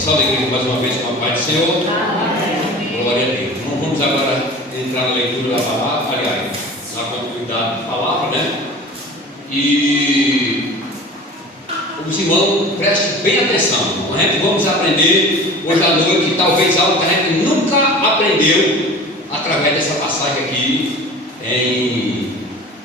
Salve a igreja mais uma vez com a paz do Senhor. Amém. Glória a Deus. Então, vamos agora entrar na leitura da palavra, aliás, na continuidade da palavra, né? E os irmãos, prestem bem atenção. A gente vamos aprender hoje à noite, talvez algo que a gente nunca aprendeu através dessa passagem aqui em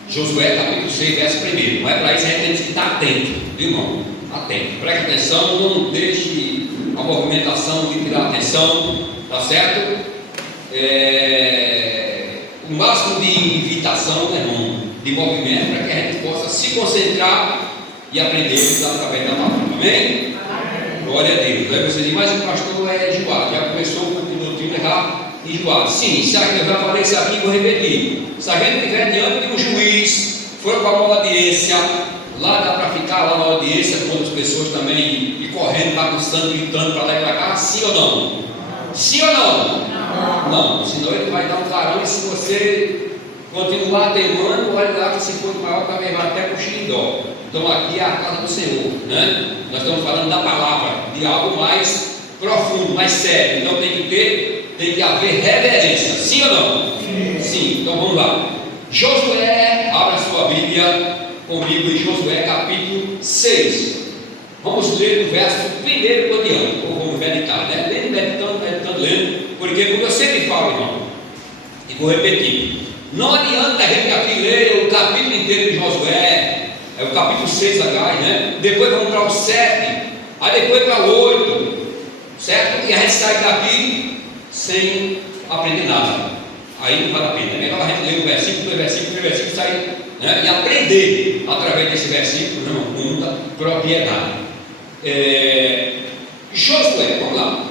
Josué capítulo 6, verso 1. Não é para isso, a gente tem que estar atento, viu, irmão? Atento, preste atenção, não deixe a movimentação de tirar a atenção, tá certo? O máximo de invitação, né, irmão, de movimento, para que a gente possa se concentrar e aprender através da palavra, amém? Glória a Deus. Aí você diz, mas o pastor é enjoado, já começou com doutrina já enjoado. Sim, eu já falei isso aqui, vou repetir. Se a gente estiver diante de um juiz, for para uma audiência, lá dá para ficar lá na audiência com outras pessoas também e correndo, bagunçando, gritando para lá e para cá, sim ou não? Sim ou não? Não, senão ele vai dar um carão e se você continuar teimando, olha lá que se for maior também vai até para o xirindó. Então aqui é a casa do Senhor, né? Nós estamos falando da palavra, de algo mais profundo, mais sério. Então tem que haver reverência, sim ou não? Sim, então vamos lá. Josué, abra sua Bíblia comigo em Josué capítulo 6. Vamos ler do verso 1 por diante, ou vamos meditar, né? Lendo, meditando, lendo, porque como eu sempre falo, irmão, e vou repetir, não adianta a gente aqui ler o capítulo inteiro de Josué, é o capítulo 6, aliás, né? Depois vamos para o 7, aí depois para o 8, certo? E a gente sai daqui sem aprender nada. Aí não vale a pena, é melhor a gente ler o versículo, sair, né? E aprender através desse versículo, não, com muita propriedade. Josué, vamos lá.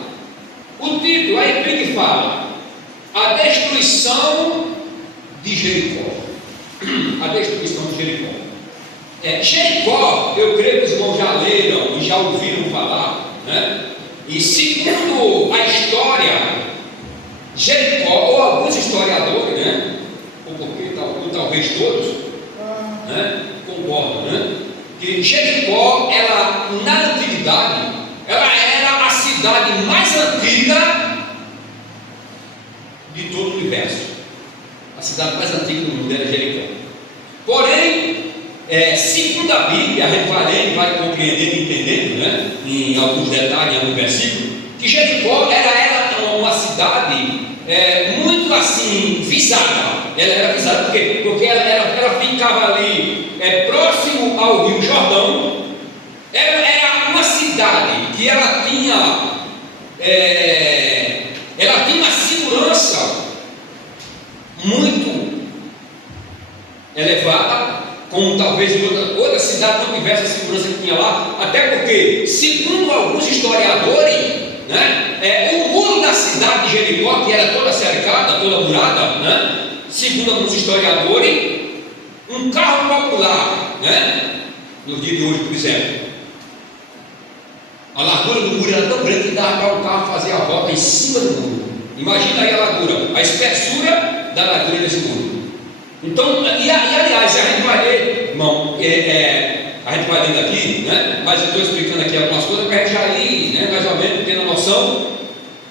O título aí que fala a destruição de Jericó. A destruição de Jericó. Jericó, eu creio que os irmãos já leram e já ouviram falar, né? E segundo a história, Jericó, ou alguns historiadores, né? Ou porque talvez todos, né? Concordam, né? Que Jericó, ela na antiguidade, ela era a cidade mais antiga de todo o universo. A cidade mais antiga do mundo era Jericó. Porém, segundo a Bíblia, a gente vai lendo, vai compreendendo e entendendo, né? Em alguns detalhes, em alguns versículos, que Jericó era uma cidade muito assim visada. Ela era visada porque ela ficava ali próximo ao Rio Jordão. Era uma cidade que ela tinha uma segurança muito elevada, como talvez outra cidade não tivesse a segurança que tinha lá, até porque, segundo alguns historiadores, né, o muro da cidade de Jericó, que era toda cercada, toda murada, né, segundo alguns historiadores, um carro popular, né, no dia de hoje, por exemplo, a largura do muro era tão grande que dava para um carro fazer a volta em cima do muro. Imagina aí a largura, a espessura da largura desse muro. Então, e aliás, a gente vai ler, irmão, a gente vai lendo aqui, né? Mas eu estou explicando aqui algumas coisas para a gente já ir, né, mais ou menos tendo a noção.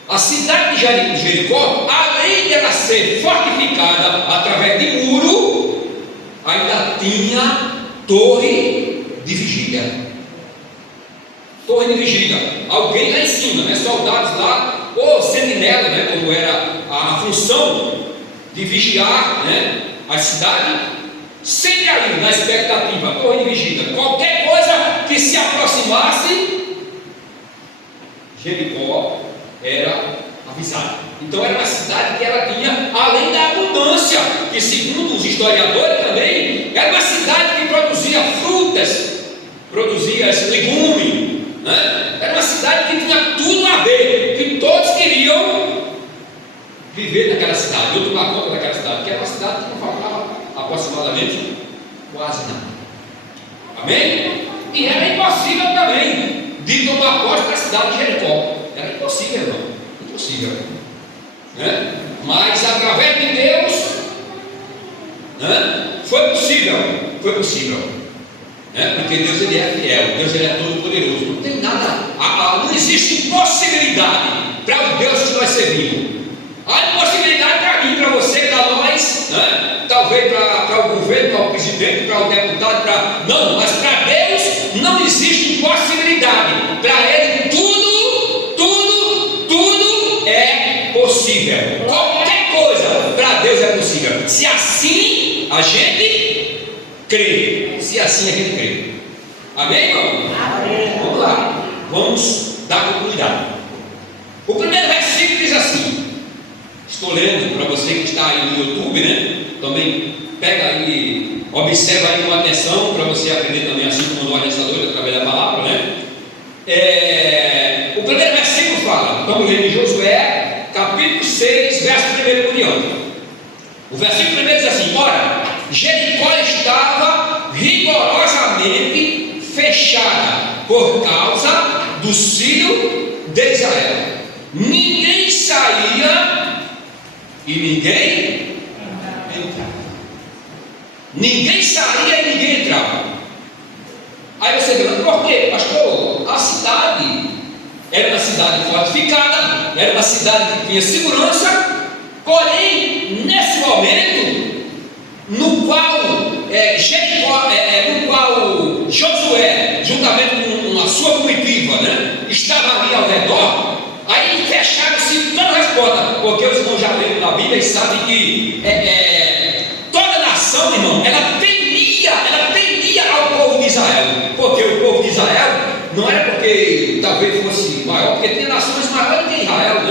A cidade de Jericó, além de ela ser fortificada através de muro, ainda tinha torre de vigília. Torre de vigília, alguém lá em cima, né? Soldados lá, ou sentinela, né? Como era a função de vigiar, né? A cidade, sempre ali na expectativa, torre de vigília, qualquer coisa que se aproximasse, Jericó era avisada. Então era uma cidade que ela tinha, além da abundância, que segundo os historiadores também, era uma cidade que produzia frutas, produzia legumes, né? Era uma cidade que tinha tudo a ver, que todos queriam viver naquela cidade, ou tomar conta daquela cidade, que era uma cidade que não faltava aproximadamente quase nada. Amém? E era impossível também de tomar posse da cidade de Jericó. Era impossível, irmão. Impossível, né? Mas através de Deus, né, foi possível. Porque Deus ele é fiel, Deus ele é todo poderoso, não tem nada, não existe impossibilidade para o Deus que nós servimos. Há impossibilidade para mim, para você, para nós, talvez para o governo, para o presidente, para o deputado, não, mas para Deus não existe impossibilidade. Para Ele tudo é possível. Qualquer coisa para Deus é possível, se assim a gente crê. Se assim a gente crê. Amém, irmão? Amém. Vamos lá, vamos dar continuidade. O primeiro versículo diz assim, estou lendo para você que está aí no YouTube, também pega aí, observa aí com atenção, para você aprender também assim como nós nessa noite através da palavra, O primeiro versículo fala, estamos lendo em Josué, capítulo 6, verso 1 por diante. O versículo primeiro diz assim: ora, Jericó estava rigorosamente fechada por causa dos filhos de Israel. Ninguém saía e ninguém entrava. Ninguém saía e ninguém entrava. Aí você pergunta, por quê, pastor? A cidade era uma cidade fortificada, era uma cidade que tinha segurança, porém, nesse momento, no qual Jericó, no qual Josué, juntamente com a sua comitiva, estava ali ao redor, aí fecharam-se todas as portas, porque os irmãos já leram na Bíblia e sabem que toda nação, irmão, ela temia ao povo de Israel, porque o povo de Israel não era porque talvez fosse maior, porque tinha nações maiores que Israel,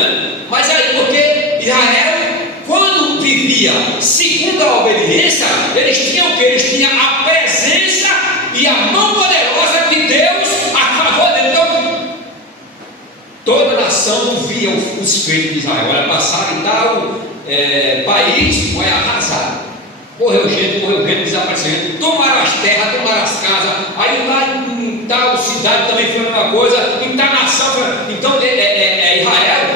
mas aí porque Israel, quando vivia segundo a obediência, eles tinham o que? Eles tinham a presença e a mão poderosa de Deus a favor deles. Então, toda nação via os feitos de Israel. Olha, passaram em tal país, foi arrasado. Morreu gente desaparecendo. Tomaram as terras, tomaram as casas. Aí lá em tal cidade também foi a mesma coisa. Em tal nação foi. Então Israel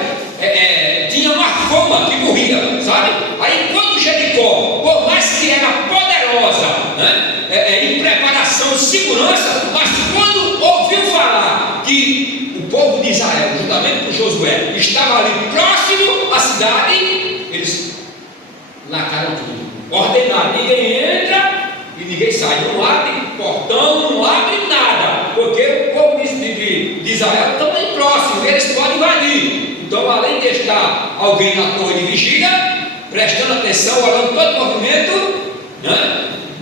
tinha uma fama que morria, sabe? Aí quando Jericó, por mais que era poderosa, em preparação, segurança, mas quando ouviu falar que o povo de Israel, juntamente com Josué, estava ali próximo à cidade, eles lacraram tudo. Ordenar, ninguém entra e ninguém sai, não abre portão, não abre nada, porque o povo de Israel está bem próximo, eles podem invadir. Então, além de estar alguém na torre de vigília, prestando atenção, olhando todo o movimento,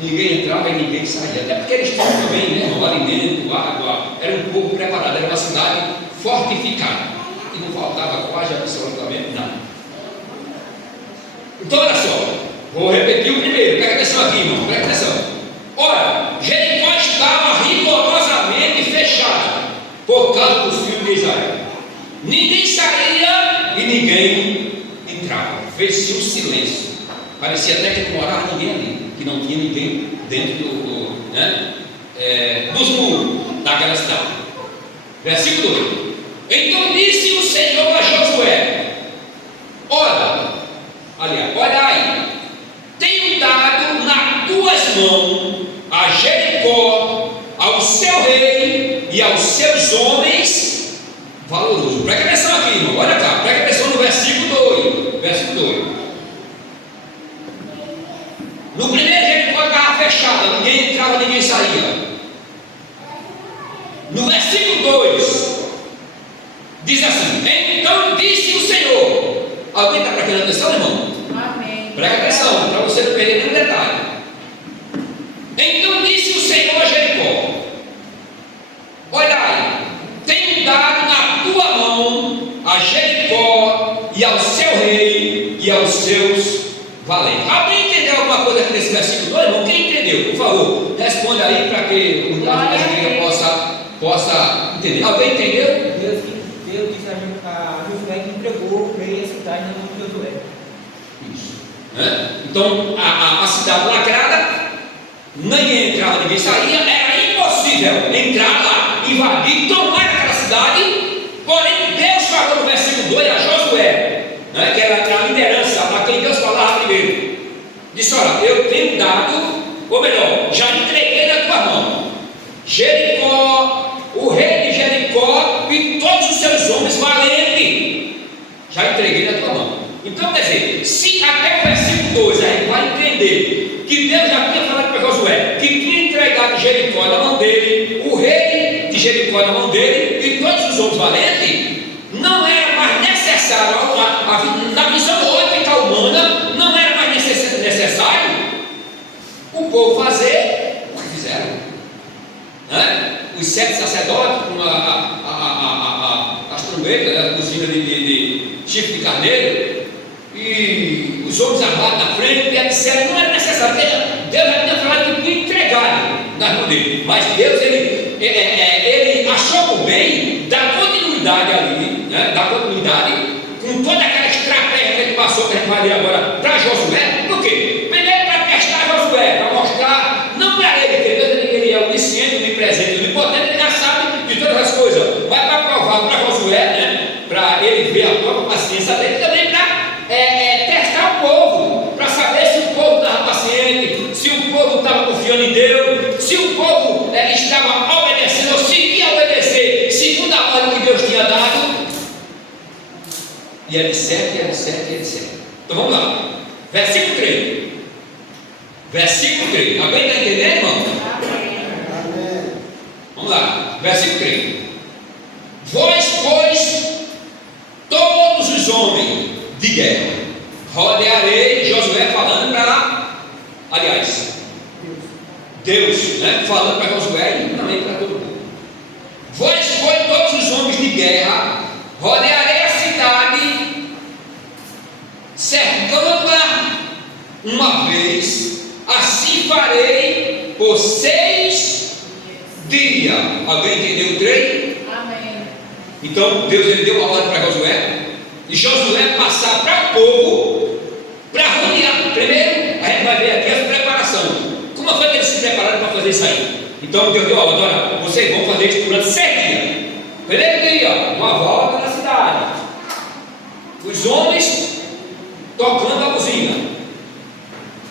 ninguém entrava e ninguém saía, até porque eles tinham também, o alimento, água, era um povo preparado, era uma cidade fortificada, e não faltava quase absolutamente nada. Então, olha só, vou repetir o primeiro, presta atenção aqui, irmão, presta atenção. Ora, Jericó estava rigorosamente fechada por causa dos filhos de Israel. Ninguém saía e ninguém entrava. Fez-se um silêncio. Parecia até que não morava ninguém ali, que não tinha ninguém dentro dos muros daquela cidade. Versículo 2: então disse o Senhor a Josué: olhai, tenho dado nas tuas mãos a Jericó, ao seu rei e aos seus homens valorosos. Presta atenção aqui, irmão, olha cá, presta atenção no versículo 2. No primeiro, Jericó estava fechada, ninguém entrava, ninguém saía. No versículo 2 diz assim: então disse o Senhor. Alguém está prestando atenção, irmão? Amém. Presta atenção, para você não perder nenhum detalhe. Então disse o Senhor a Jericó: olhai, tenho dado na tua mão a Jericó e ao seu rei e aos seus valentes. Alguém entendeu alguma coisa aqui nesse versículo 2, irmão? Quem entendeu? Por favor, responda aí para que o igreja possa entender. Alguém entendeu? Deus disse a Josué que entregou o rei e a cidade na mão de Josué. Isso. Então, a cidade lacrada, ninguém entrava, ninguém saía, era impossível entrar lá, invadir, tomar aquela cidade. Porém, Deus falou no versículo 2 a Josué, que era a liderança, a quem Deus falava primeiro. Disse: olha, eu tenho dado, ou melhor, já entreguei na tua mão Jericó, o rei de Jericó e todos os seus homens valentes, já entreguei na tua mão. Então, quer dizer, se até o versículo 2 a gente vai entender que Deus já tinha falado para Josué que tinha entregado Jericó na mão dele, o rei de Jericó na mão dele e todos os homens valentes, não era mais necessário, na visão ótica humana, não era mais necessário o povo fazer o que fizeram, né? Os 7 sacerdotes com as trombetas, a cozinha de chifre de carneiro, e os homens armados na frente, e disseram, não era necessário, Deus já tinha falado que tinha entregado nas mãos dele, mas Deus ele achou por bem dar continuidade ali, né? Dar continuidade com toda aquela estratégia que ele passou, que a gente vai ler agora, para Josué. Por quê? Primeiro para testar Josué, para mostrar, não para ele, que Deus ele é onisciente, onipresente, onipotente, ele já sabe de todas as coisas, mas para provar para Josué, né? Para ele ver a própria paciência dele, também para testar o povo, para saber se o povo estava paciente, se o povo estava confiando em Deus, se o povo estava obedecendo, ou se ia obedecer segundo a ordem que Deus tinha dado. E é de 7, é de 7, é de 7. Então vamos lá, versículo 3. Versículo 3. Alguém está entendendo, irmão? Amém. Vamos lá, versículo 3. Vós, pois, todos os homens de guerra, rodearei, Josué falando para, aliás, Deus, né, falando para Josué e também para todo mundo. Vós, pois, todos os homens de guerra, rodearei a cidade, cercando-a uma vez, assim farei por 6 dias. Alguém entendeu o 3? Amém. Então Deus ele deu uma ordem para Josué, e Josué passar para o povo para rodear. Primeiro a gente vai ver aqui a preparação. Como foi que eles se prepararam para fazer isso aí? Então Deus deu a ordem: olha, vocês vão fazer isso durante 7 dias. Primeiro dia, uma volta na cidade, os homens tocando a buzina.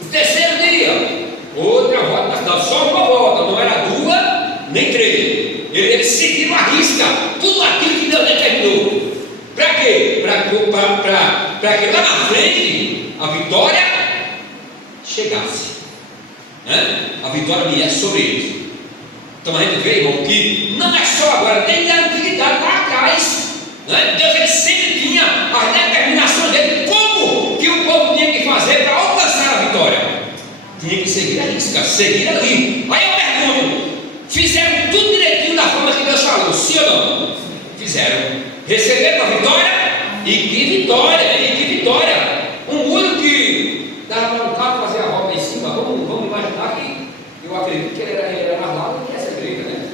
O terceiro dia, outra volta na cidade, só uma volta, não era 2 nem 3. Eles seguiram a risca tudo aquilo que Deus determinou. Para quê? Para que lá na frente a vitória chegasse, né? A vitória viesse sobre eles. Então a gente vê, irmão, que não é só agora, desde a antiguidade lá atrás, né? Deus ele sempre tinha as determinações dele, como que o povo tinha que fazer para alcançar a vitória. Tinha que seguir a risca, seguir ali. Aí eu pergunto: fizeram tudo direitinho da forma que Deus falou, sim ou não? Fizeram. Receberam a vitória? E que vitória, e que vitória! Um muro que dava para um carro fazer a volta em cima. Vamos imaginar que eu acredito que ele era mais largo que essa igreja, né?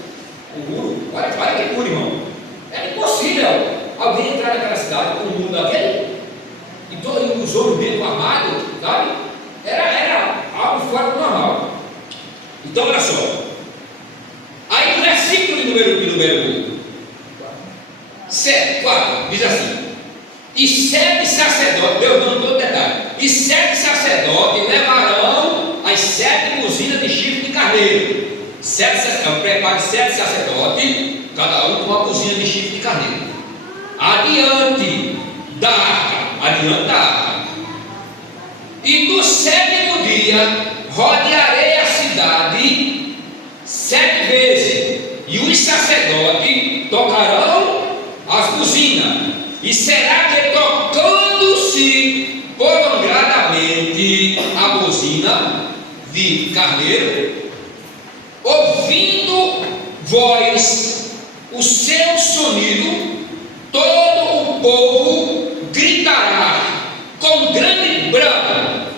O muro, olha que muro, irmão. Era impossível alguém entrar naquela cidade com um muro daquele, e todos os homens dentro armados, sabe? Era algo fora do normal. Então olha só. Aí no versículo de número 4 diz assim: e 7 sacerdotes, Deus não deu detalhe, e 7 sacerdotes levarão as 7 buzinas de chifre de carneiro. Prepare 7 sacerdotes, cada um com uma buzina de chifre de carneiro, adiante da arca. E no 7º dia rodearei a cidade 7 vezes, e os sacerdotes tocarão as buzinas, e será que tocando-se prolongadamente a buzina de carneiro, ouvindo voz o seu sonido, todo o povo gritará com grande brado,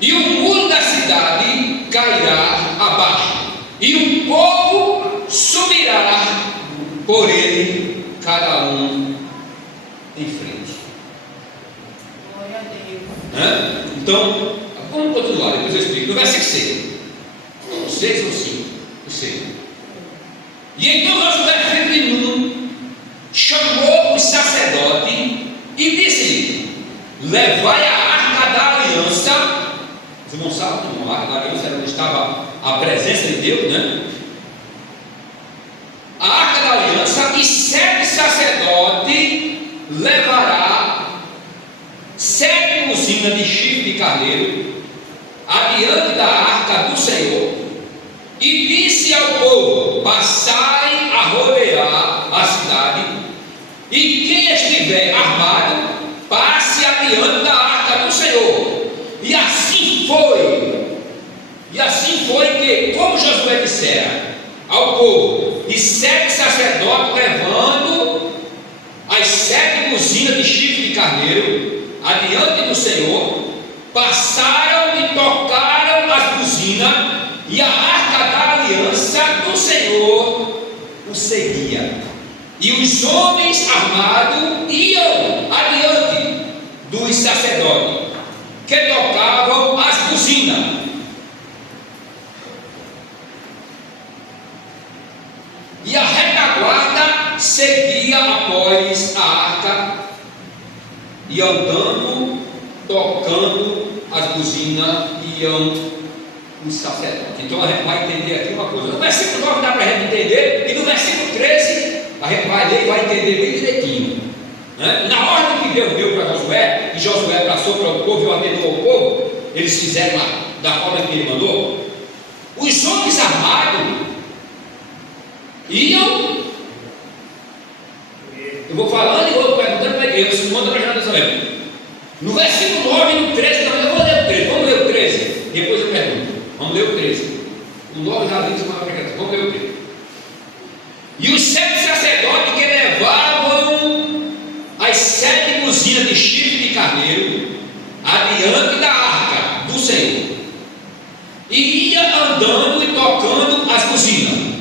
e o muro da cidade cairá abaixo, e o povo subirá por ele, cada um em frente. Glória a Deus. Então, vamos continuar, depois eu explico. No versículo 6 ou 5, o 6. E então Josué, filho de Nun, chamou os sacerdotes e disse: levai a arca da aliança. Os irmãos sabem que a arca da aliança era onde estava a presença de Deus, né? e 7 sacerdotes levará 7 buzinas de chifre de carneiro adiante da arca do Senhor, e disse ao povo: passai a rodear a cidade, e quem estiver armado, passe adiante da arca do Senhor. E assim foi que, como Josué dissera ao povo, e 7 sacerdotes levando as 7 buzinas de chifre de carneiro adiante do Senhor, passaram e tocaram as buzinas, e a arca da aliança do Senhor o seguia, e os homens armados iam adiante dos sacerdotes que tocavam as buzinas. E a retaguarda seguia após a arca, e andando, tocando as buzinas, iam os sacerdotes. Então a gente vai entender aqui uma coisa. No versículo 9 dá para a gente entender, e no versículo 13 a gente vai ler e vai entender bem direitinho. Na ordem que Deus deu para Josué, e Josué passou para o povo e ordenou ao povo, eles fizeram da forma que ele mandou. Os homens armados iam. Eu vou falando e vou perguntando para a igreja, você manda para a Jerusalém. No versículo 9 e no 13 também, eu vou ler o 13, vamos ler o 13, depois eu pergunto. Vamos ler o 13. O 9 já diz uma pregação, vamos ler o 13. E os 7 sacerdotes que levavam as 7 buzinas de chifre de carneiro adiante da arca do Senhor, e ia andando e tocando as buzinas,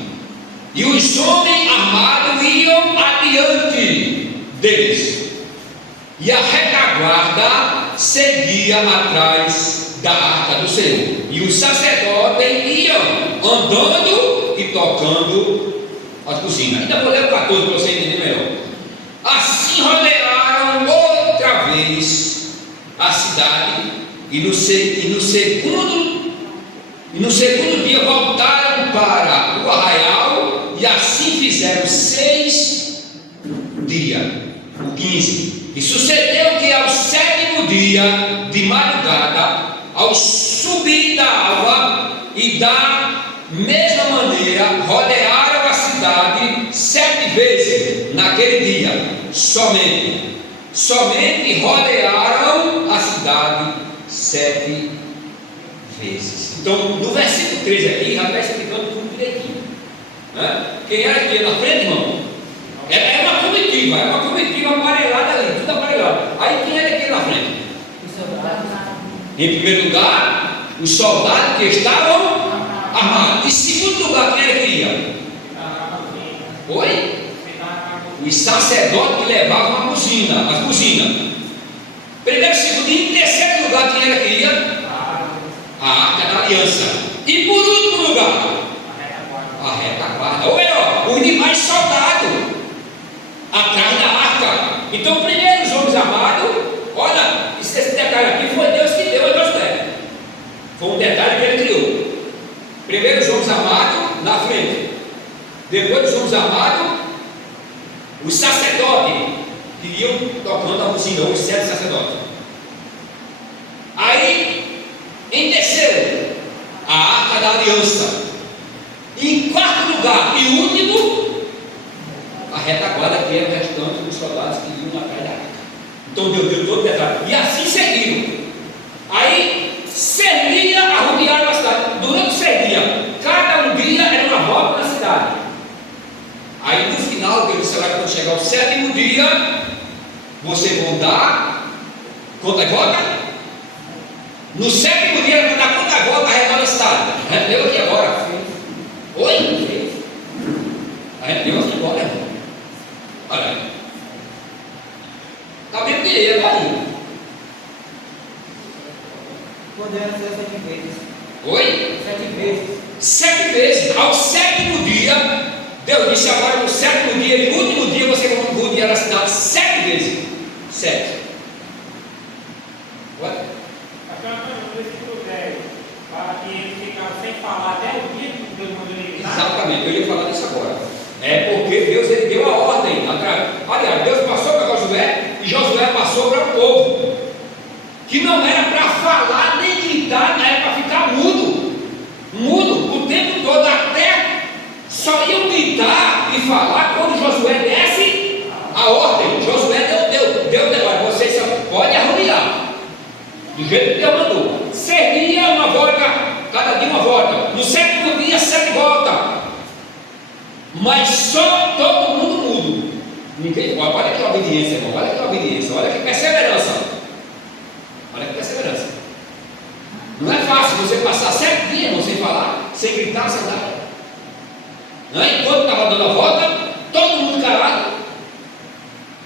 e os homens armados iam adiante deles, e a retaguarda seguia atrás da arca do Senhor, e os sacerdotes iam andando e tocando as buzinas. Ainda vou ler o 14 para você entender melhor. Assim rodearam outra vez a cidade, e no segundo dia voltaram para o arraial, e assim fizeram 6 dias, o 15. E sucedeu que ao 7º dia de madrugada, ao subir da alva, e da mesma maneira rodearam a cidade 7 vezes naquele dia, somente rodearam a cidade 7 vezes. Então, no versículo 13 aqui, já está explicando tudo direitinho. Quem era que ia na frente, irmão? É uma comitiva amarelada ali, tudo amarelado. Aí quem era que ia na frente? Os soldados. Em primeiro lugar, os soldados que estavam armados. Em segundo lugar, quem era que ia? Oi? Os sacerdotes que levavam as buzinas. Primeiro, segundo e em terceiro lugar, quem era que ia? A arca da aliança. E por último lugar, a retaguarda, ou melhor, os demais soldados atrás da arca. Então, primeiro os homens armados. Olha, esse detalhe aqui foi Deus que deu a Josué. Foi um detalhe que ele criou. Primeiro os homens armados na frente, depois os homens armados, os sacerdotes que iam tocando a buzina, os 7 sacerdotes. Aí, em terceiro, a arca da aliança. Em quarto lugar e último, a retaguarda, que era o restante dos soldados que iam atrás da arca. Então Deus deu todo o detalhe. E assim seguiram. Aí servia a rodear a cidade. Durante 6 dias, cada um dia era uma volta na cidade. Aí no final, Deus disse: quando chegar o 7º dia, vocês vão dar quantas voltas? No 7º dia, vão dar quantas voltas ao redor da cidade? A gente deu aqui agora. Oi? A gente deu aqui agora. Olha aí. Está bem direito aí. Poderam ser 7 vezes. Oi? 7 vezes. 7 vezes. Ao 7º dia, Deus disse: agora no 7º dia e no último dia, vocês vão rodear a cidade 7 vezes. 7. What? No versículo 10, para que eles ficaram sem falar até o dia que Deus mandou ele. Exatamente, eu ia falar disso agora. É porque Deus ele deu a ordem. Aliás, Deus passou para Josué e Josué passou para o povo, que não era para falar nem gritar, não era para ficar mudo o tempo todo, até só iam gritar e falar quando Josué desse a ordem. Josué deu, olha, vocês só podem arruinar do jeito que Deus mandou. Seria uma volta, cada dia uma volta, no 7º dia 7 voltas, mas só todo mundo mudo. Ninguém, olha que obediência, irmão, olha que obediência, olha que perseverança. Olha que perseverança. Não é fácil você passar 7 dias não sem falar, sem gritar, sem nada. Enquanto estava dando a volta, todo mundo calado,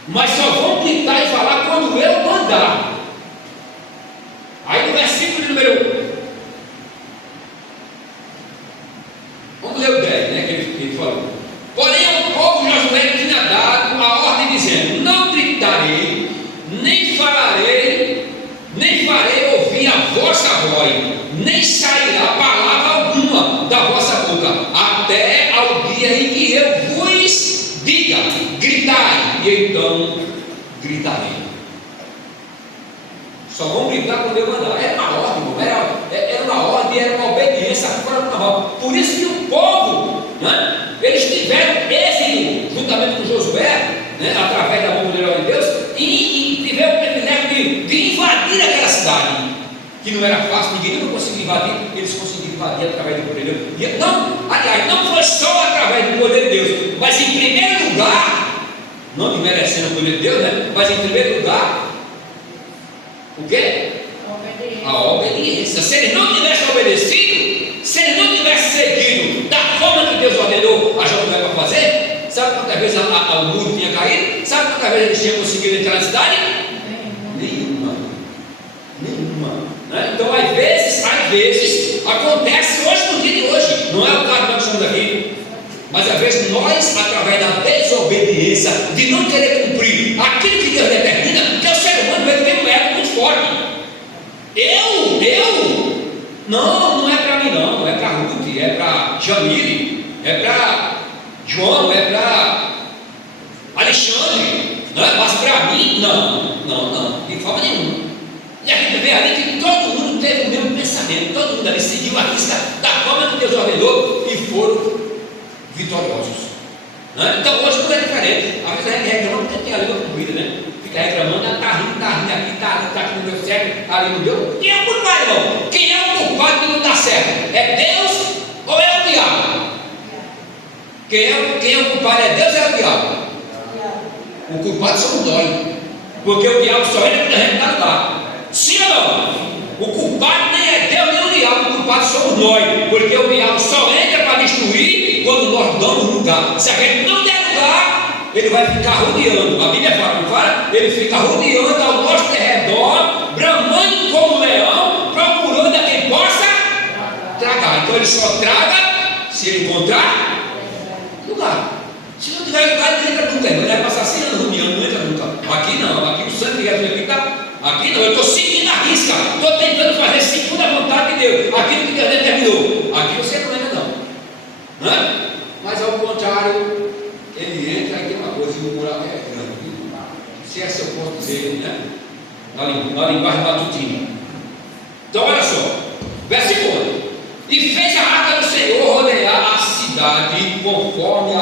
mas só vão gritar e falar quando eu mandar. Aí no versículo número 1, vamos ler o 10, né, que ele falou. Porém o povo Josué tinha dado a ordem dizendo: não gritarei, nem farei ouvir a vossa voz, nem sairá palavra alguma da vossa boca, até ao dia em que eu vos diga: gritai, e então gritarei. Só vão gritar quando eu mandar. Era uma ordem, era uma ordem, era uma obediência fora do normal. Por isso que o povo, né, eles tiveram êxito, juntamente com Josué, né, através da mão poderosa de Deus, e tiveram o privilégio de invadir aquela cidade, que não era fácil, ninguém nunca conseguiu invadir. Eles conseguiram invadir através do poder de Deus. Não, aliás, não foi só através do poder de Deus, mas em primeiro lugar, não desmerecendo o poder de Deus, né, mas em primeiro lugar, o quê? A obediência. Se eles não tivessem obedecido, se eles não tivessem seguido da forma que Deus ordenou a Josué para fazer, sabe quantas vezes o muro tinha caído? Sabe quantas vezes eles tinham conseguido entrar na cidade? Nenhuma. Né? Então, às vezes, acontece hoje no dia de hoje. Não é o caso que nós estamos aqui, mas às vezes nós, através da desobediência, de não querer cumprir aquilo que Deus determina, porque o ser humano ele tem um ego muito forte. Não é para mim não é para Ruth, é para Jamile, é para João, é para Alexandre, não é? Mas para mim, não, de forma nenhuma. E a gente vê ali que todo mundo teve o mesmo pensamento, todo mundo ali seguiu a lista da forma que Deus ordenou e foram vitoriosos. Né? Então hoje tudo é diferente. Às vezes a gente reclama porque tem a língua comprida, né? Fica reclamando, está rindo aqui, está aqui no meu certo, ali no meu. Quem é o culpado, irmão? Quem é o culpado que não está certo? É Deus ou é o diabo? Quem é o culpado? É Deus ou é o diabo? O culpado somos nós, porque o diabo só entra quando a gente está no bar. Sim ou não? O culpado nem é Deus nem o diabo, o culpado somos nós, porque o diabo só entra para destruir quando nós damos lugar. Se a gente não der lugar, ele vai ficar rodeando. A Bíblia fala, não fala? Ele fica rodeando ao nosso redor, bramando como um leão, procurando a quem possa tragar. Então ele só traga se ele encontrar lugar. Se não tiver lugar, ele entra nunca. Ele vai passar 100 anos rodeando, não entra nunca. Aqui não, aqui o sangue de Jesus aqui está. Aqui não, eu estou seguindo a risca, estou tentando fazer segundo a vontade de Deus, aquilo que Deus determinou. Aqui você não entra não, né? Mas ao contrário, ele entra e tem uma coisa, e o buraco é grande. Se essa eu posso dizer, né? Na linguagem matutina. Então olha só, versículo 8: e fez a arca do Senhor rodear a cidade conforme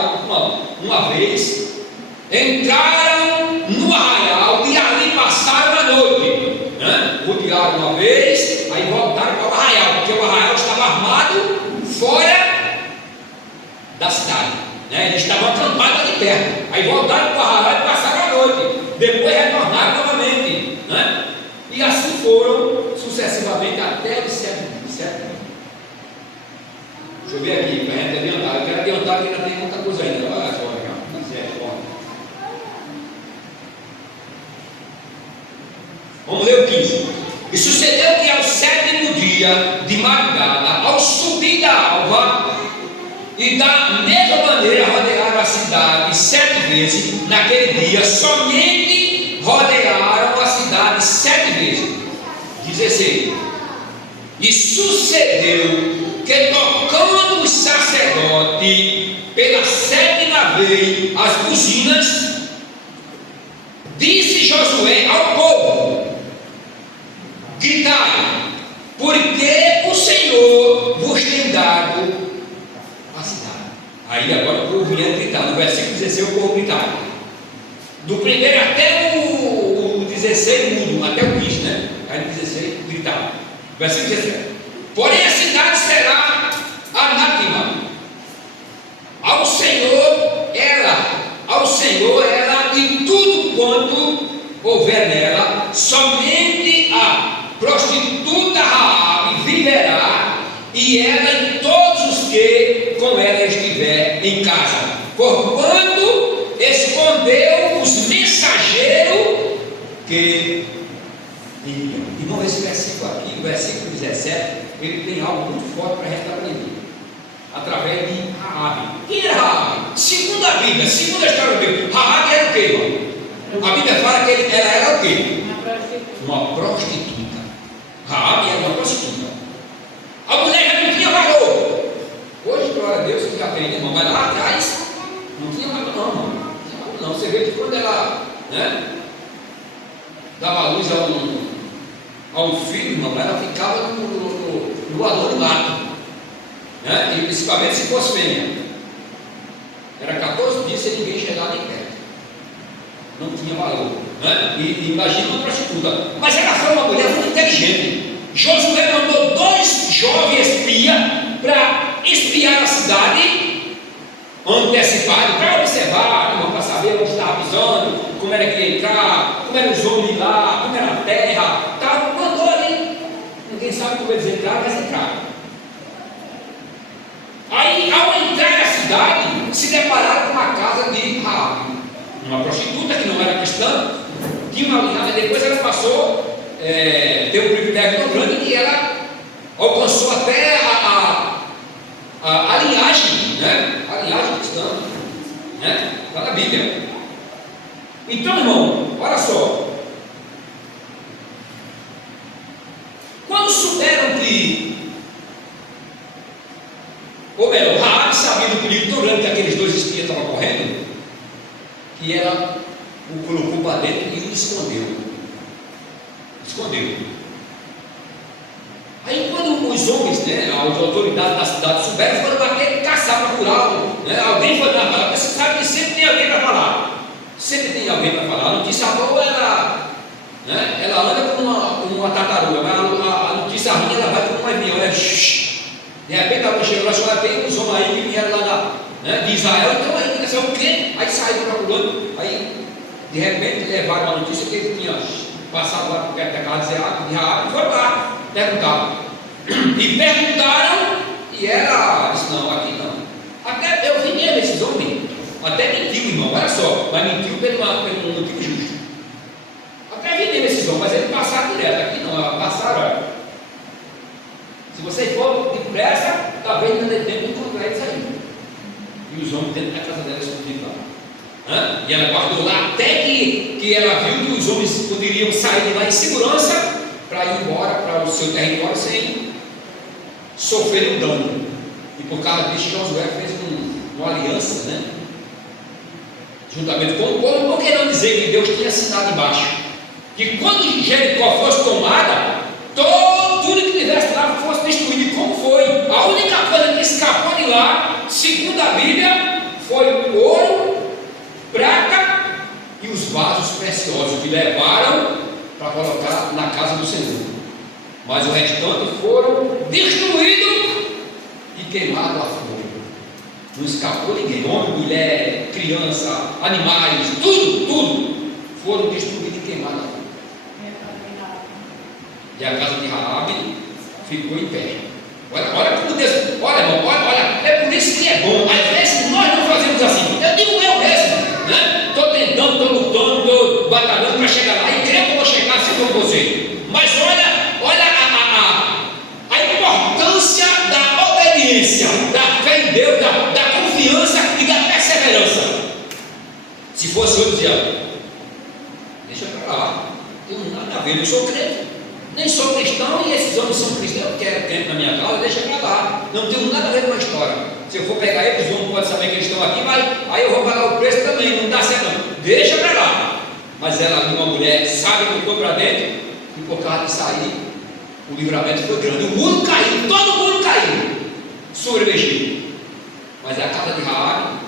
uma vez entraram no arraial e ali passaram a noite, né? Rodearam uma vez, aí voltaram para o arraial, porque o arraial estava armado fora da cidade, né? Eles estavam acampados ali perto, aí voltaram para o arraial e passaram a noite, depois retornaram novamente, né? E assim foram sucessivamente até os 7 dias. Deixa eu ver aqui, para a gente adiantar. Eu quero adiantar que ainda tem muita coisa ainda. Olha só, vamos ler o 15. E sucedeu que ao 7º dia de madrugada, ao subir da alva, e da mesma maneira rodearam a cidade 7 vezes. Naquele dia somente rodearam a cidade 7 vezes. 16. E sucedeu que, tocando os sacerdotes pela 7ª travei as buzinas, disse Josué ao povo: gritai, porque o Senhor vos tem dado a cidade. Aí agora o povo vinha gritar. No versículo 16 o povo gritava. Do primeiro até o 16 mudo, até o 15, né? Aí no 16 gritava. Versículo 17. Porém a cidade será anátema ao Senhor ela e tudo quanto houver nela, somente a prostituta Raabe viverá, e ela e todos os que com ela estiver em casa, porquanto escondeu os mensageiros que enviam. E não, esse versículo aqui, o versículo 17, ele tem algo muito forte para restabelecer, através de Raabe. Quem era Raabe? Segundo a Bíblia, segundo a história da Bíblia, Raabe era o quê, irmão? A Bíblia fala que ela era o quê? Uma prostituta. Raabe era uma prostituta. A mulher já não tinha valor. Hoje, glória a Deus, que já tem, irmão, mas lá atrás não tinha valor, não, irmão. Não, você vê que quando ela, né, dava luz a um filho, irmão, ela ficava no anonimato, né? E principalmente se fosse fêmea. Era 14 dias sem ninguém chegar nem perto. Não tinha valor, né? E imagina uma prostituta. Mas ela foi uma mulher muito inteligente. Josué mandou 2 jovens espias para espiar a cidade antecipado, para observar, para saber onde estava pisando, como era que ia entrar, como eram os homens lá, como era a terra, tal. Mandou ali. Ninguém sabe como eles entraram, mas entraram. Aí, ao entrar na cidade, se depararam com a casa de Raabe, uma prostituta que não era cristã, tinha uma linhagem. Depois ela passou, teve um privilégio tão grande que ela alcançou até a linhagem, né? A linhagem cristã, né? Está na Bíblia. Então, irmão, olha só. Quando souberam ou melhor, Raabe sabia do perigo tão grande que aqueles 2 espias estavam correndo, que ela o colocou para dentro e o escondeu. Aí quando os homens, né, as autoridades da cidade souberam, foram bater, caçar, procurar, né, alguém foi lá falar. Você sabe que sempre tem alguém para falar. Sempre tem alguém para falar. A notícia boa, ela anda como uma tartaruga, mas a notícia ruim, ela vai como um avião. De repente ela chegou lá, só tem uns homens aí que vieram lá de Israel, então aí começou o quê? Aí saíram procurando, aí de repente levaram a notícia que ele tinha passado lá por perto da casa de Raabe, e foram lá, perguntaram. E perguntaram, e ela disse: não, aqui não. Até eu vi mesmo esses homens, até mentiu, irmão, olha só, mas mentiu pelo motivo justo. Até vi mesmo esses homens, mas eles passaram direto, aqui não, passaram, olha. Se vocês for depressa, talvez não dê tempo de encontrar eles aí. E os homens dentro da casa dela escondidos lá. E ela guardou lá até que ela viu que os homens poderiam sair de lá em segurança para ir embora para o seu território sem sofrer um dano. E por causa disso, Josué fez uma aliança, né? Juntamente com o povo, não querendo dizer que Deus tinha assinado embaixo. Que quando Jericó fosse tomada, tudo que tivesse lá fosse destruído. E como foi? A única coisa que escapou de lá, segundo a Bíblia, foi o ouro, prata e os vasos preciosos que levaram para colocar na casa do Senhor. Mas o restante foram destruídos e queimados a fogo. Não escapou ninguém. Homem, mulher, criança, animais, tudo foram destruídos e queimados a fogo. E a casa de Raabe ficou em pé. Olha como Deus, olha, irmão, olha, é por isso que é bom. Às vezes nós não fazemos assim. Eu digo eu mesmo, né? Estou tentando, estou lutando, estou batalhando para chegar lá. E creio que eu vou chegar assim como você. Mas olha a importância da obediência, da fé em Deus, da confiança e da perseverança. Se fosse eu dizer, deixa para lá, não tem nada a ver, eu sou crente. Nem sou cristão e esses homens são cristãos, eu quero crente na minha casa, deixa para lá. Não tenho nada a ver com a história. Se eu for pegar eles, os homens podem saber que eles estão aqui, aí aí eu vou pagar o preço também, não dá certo não. Deixa para lá. Mas ela, uma mulher, sabe, botou para dentro, e por causa de sair, o livramento foi grande. O muro caiu, todo mundo caiu, sobrevivido. Mas a casa de Raabe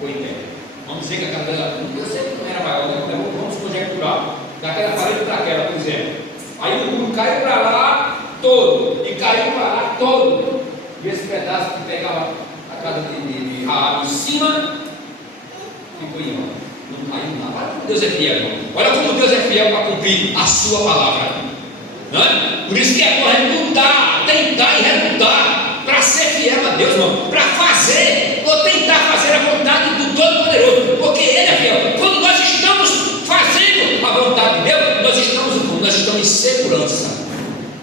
foi em pé. Vamos dizer que a casa dela, eu sei que não era maior, né? Vamos conjecturar, daquela parede para aquela, por exemplo. Aí o muro caiu para lá todo, e caiu para lá todo. E esse pedaço que pegava a casa de Raabe em cima, ficou em mão. Não caiu nada. Olha como Deus é fiel, irmão. Olha como Deus é fiel para cumprir a sua palavra. Não é? Por isso que é bom relutar, tentar e relutar, para ser fiel a Deus, irmão, para fazer ou tentar fazer a vontade do Todo-Poderoso, porque Ele é fiel. Quando nós estamos fazendo a vontade de Deus, nós estamos em segurança.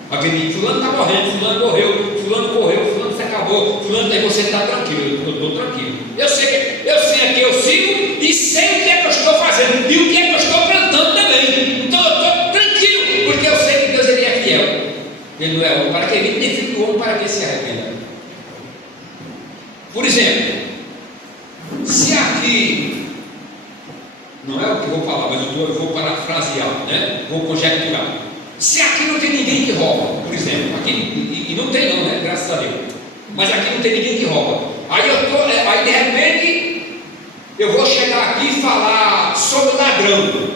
Aquele fulano está morrendo, fulano morreu, fulano se acabou, fulano, aí você está tranquilo. Eu estou tranquilo. Eu sei a quem eu sigo e sei o que é que eu estou fazendo e o que é que eu estou plantando também. Então eu estou tranquilo, porque eu sei que Deus ele é fiel. Ele não é homem para que ele identifique o homem para que se arrependa. Por exemplo, se aqui, não é o que eu vou falar, mas eu vou parafrasear, né? Vou conjecturar. Se aqui não tem ninguém que rouba, por exemplo, aqui, e não tem não, né? Graças a Deus. Mas aqui não tem ninguém que rouba. Aí de repente eu vou chegar aqui e falar sobre o ladrão.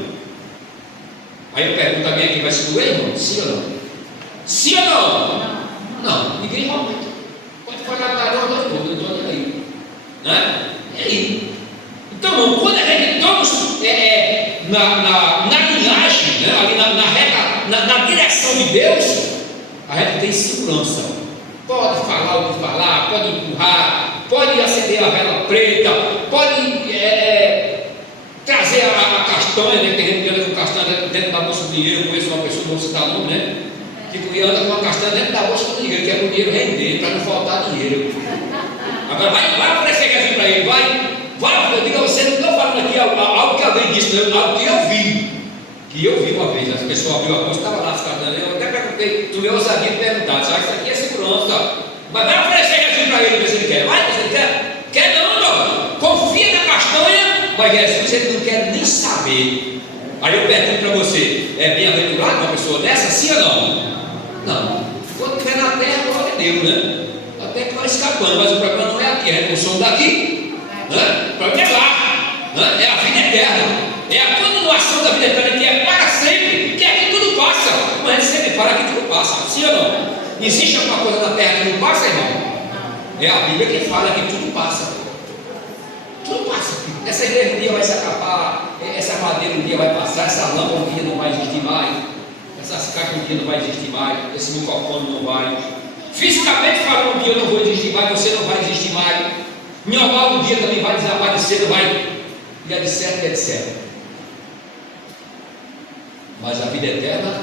Aí eu pergunto a minha aqui, vai se doer, irmão? Sim ou não? Sim ou não? Não, ninguém rouba. Pode falar ladrão, nós todos, não estou aí. Né? É aí. Então, irmão, quando a gente estamos na linhagem, né? Ali na direção de Deus, a gente tem segurança. Pode falar o que falar, pode empurrar, pode acender a vela preta, pode trazer a castanha, né? Tem gente que anda com castanha dentro da bolsa do dinheiro. Eu conheço uma pessoa, não vou citar o nome, né? Que anda com uma castanha dentro da bolsa do dinheiro, que é para o dinheiro render, para não faltar dinheiro. Agora vai oferecer Jesus para ele, vai, eu digo a você, não estou falando aqui algo que alguém disse, não, algo que eu vi uma vez. As pessoas abriu a bolsa, estava lá as castanhas, eu até perguntei, tu me ousadia de perguntar, sabe, isso aqui é segurança, mas vai oferecer Jesus para ele, se ele quer, vai, se ele quer, quer não, confia na castanha, mas Jesus ele não quer nem saber. Aí eu pergunto para você, é bem-aventurado uma pessoa dessa, sim ou não? Não, quando estiver na terra, glória a Deus, né? Até que vai escapando, mas o problema não é aqui, é a revolução daqui, né? O problema é lá, né? É a vida eterna, é a continuação da vida eterna, que é para sempre, que aqui tudo passa, mas a gente sempre fala que tudo passa, sim ou não? Existe alguma coisa na terra que não passa, irmão? É a Bíblia que fala que tudo passa, tudo passa. Essa igreja um dia vai se acabar, essa madeira um dia vai passar, essa lâmpada um dia não vai existir mais, essas caixas um dia não vai existir mais, esse microfone não vai. Fisicamente falando, um dia eu não vou existir mais, você não vai existir mais. Normal um dia também vai desaparecer, não vai. E etc, etc. Mas a vida eterna,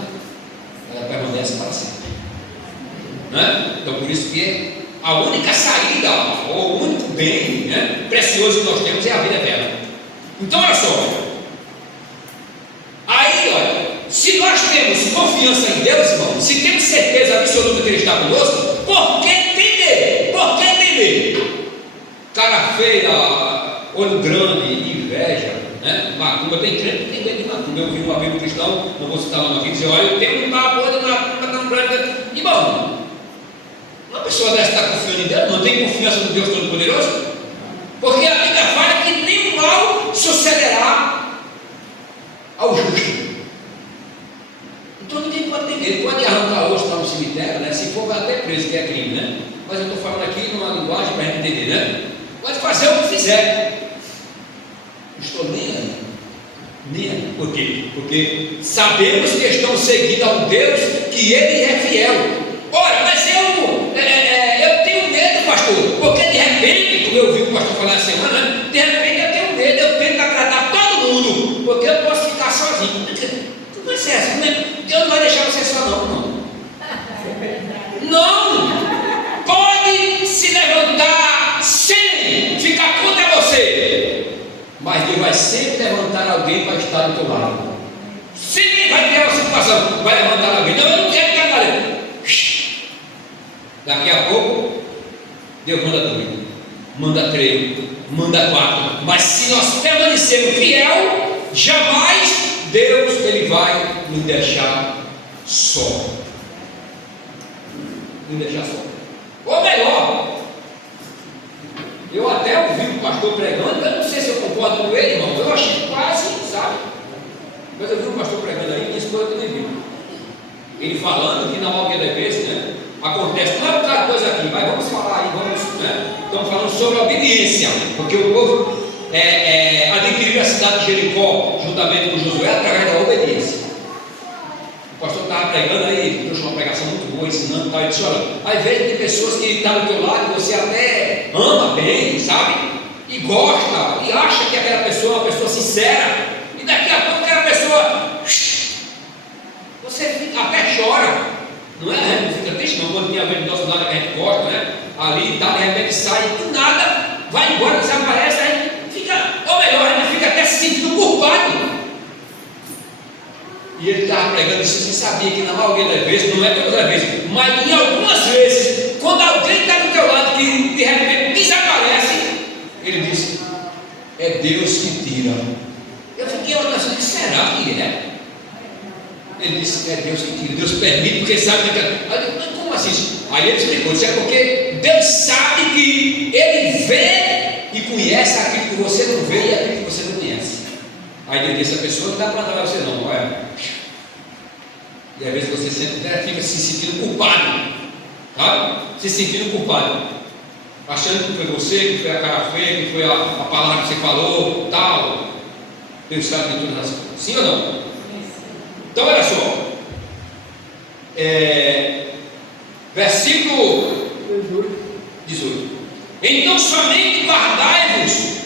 ela permanece para sempre. Né? Então por isso que a única saída, ou o único bem, né, precioso que nós temos é a vida eterna. Então olha só. Aí, olha, se nós temos confiança em Deus, irmão, se temos certeza absoluta que Ele está conosco, por que temer? Por que temer? Cara feia, olho grande, inveja, né? Macumba, tem crente que tem medo de macumba. Eu vi um amigo cristão, não vou citar o nome aqui, dizer: olha, eu tenho uma boa de macumba tão grande. Irmão, uma pessoa dessa está confiando em Deus, não tem confiança no Deus Todo-Poderoso? Porque a Bíblia fala que nenhum mal sucederá ao justo. Então ninguém pode ter medo, pode arrancar osso lá no cemitério, né? Se for, vai até preso, que é crime, né? Mas eu estou falando aqui numa linguagem para a gente entender, né? Pode fazer o que fizer. Não estou nem aí. Nem aí. Por quê? Porque sabemos que estamos seguindo a um Deus que Ele é fiel. Ora, mas eu tenho medo, pastor, porque de repente, como eu ouvi o pastor falar essa semana, né? De repente eu tenho medo, eu tento agradar todo mundo, porque eu posso ficar sozinho. Como é certo? Deus não vai deixar você só não. Não! Pode se levantar sem ficar contra você, mas Deus vai sempre levantar alguém para estar do teu lado. Sempre vai ter uma situação, vai levantar alguém. Não, eu não quero ficar valendo. Daqui a pouco, Deus manda doido. manda 3, manda 4, mas se nós permanecermos fiel, jamais Deus ele vai nos deixar só. Nos deixar só. Ou melhor, eu até ouvi o pastor pregando, eu não sei se eu concordo com ele, irmão, eu achei quase, sabe? Mas eu vi um pastor pregando aí, minha esposa também viu. Ele falando que na maioria das vezes, né, acontece, não é outra coisa aqui, mas vamos falar aí, vamos, né? Estamos falando sobre a obediência, porque o povo adquiriu a cidade de Jericó juntamente com Josué através da obediência. O pastor estava pregando aí, trouxe uma pregação muito boa, ensinando e tal, e disse: olha, às vezes tem pessoas que estão do teu lado, você até ama bem, sabe? E gosta, e acha que aquela pessoa é uma pessoa sincera, e daqui a pouco aquela pessoa, você até chora, não é? A gente não fica triste não, quando tem alguém do nosso lado que a gente gosta, né? Ali, tá, de repente sai, do nada, vai embora, desaparece, a gente fica, ou melhor, a gente fica até se sentindo culpado. E ele estava pregando isso, você sabia que na maioria das vezes, não é todas as vezes, mas em algumas vezes, quando alguém está do teu lado que de repente desaparece, ele disse: é Deus que tira. Eu fiquei olhando, o que será que é? Ele disse: é Deus que tira, Deus permite, porque sabe que. Aí eu, como assim? Aí ele explicou: isso é porque Deus sabe que Ele vê e conhece aquilo que você não vê e aquilo que você não conhece. Aí ele disse: a pessoa não dá para andar você não, olha. E às vezes você fica se sentindo culpado, tá? Se sentindo culpado, achando que foi você, que foi a cara feia, que foi a palavra que você falou, tal. Deus sabe de todas as coisas. Sim ou não? Então olha só, versículo 18: então somente guardai-vos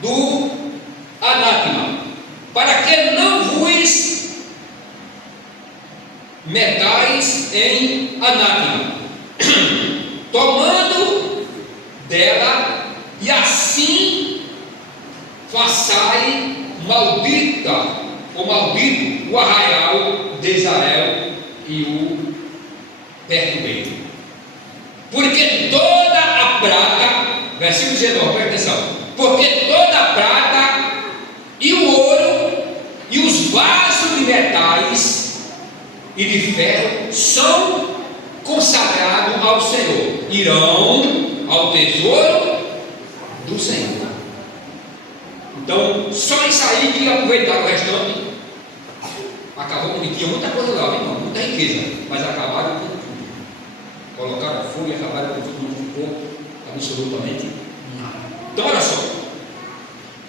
do anátema, para que não vos metais em anátema, tomando dela, e assim façai maldita ou maldito o arraial de Israel e o perturbei. Porque toda a prata, versículo 19, presta atenção, porque toda a prata e o ouro e os vasos de metais e de ferro são consagrados ao Senhor, irão ao tesouro do Senhor. Então, só isso aí que aproveitaram o restante. Acabou com tinha muita coisa lá, irmão, muita riqueza, mas acabaram com tudo. Colocaram fogo e acabaram com tudo, não ficou absolutamente nada. Então, olha só,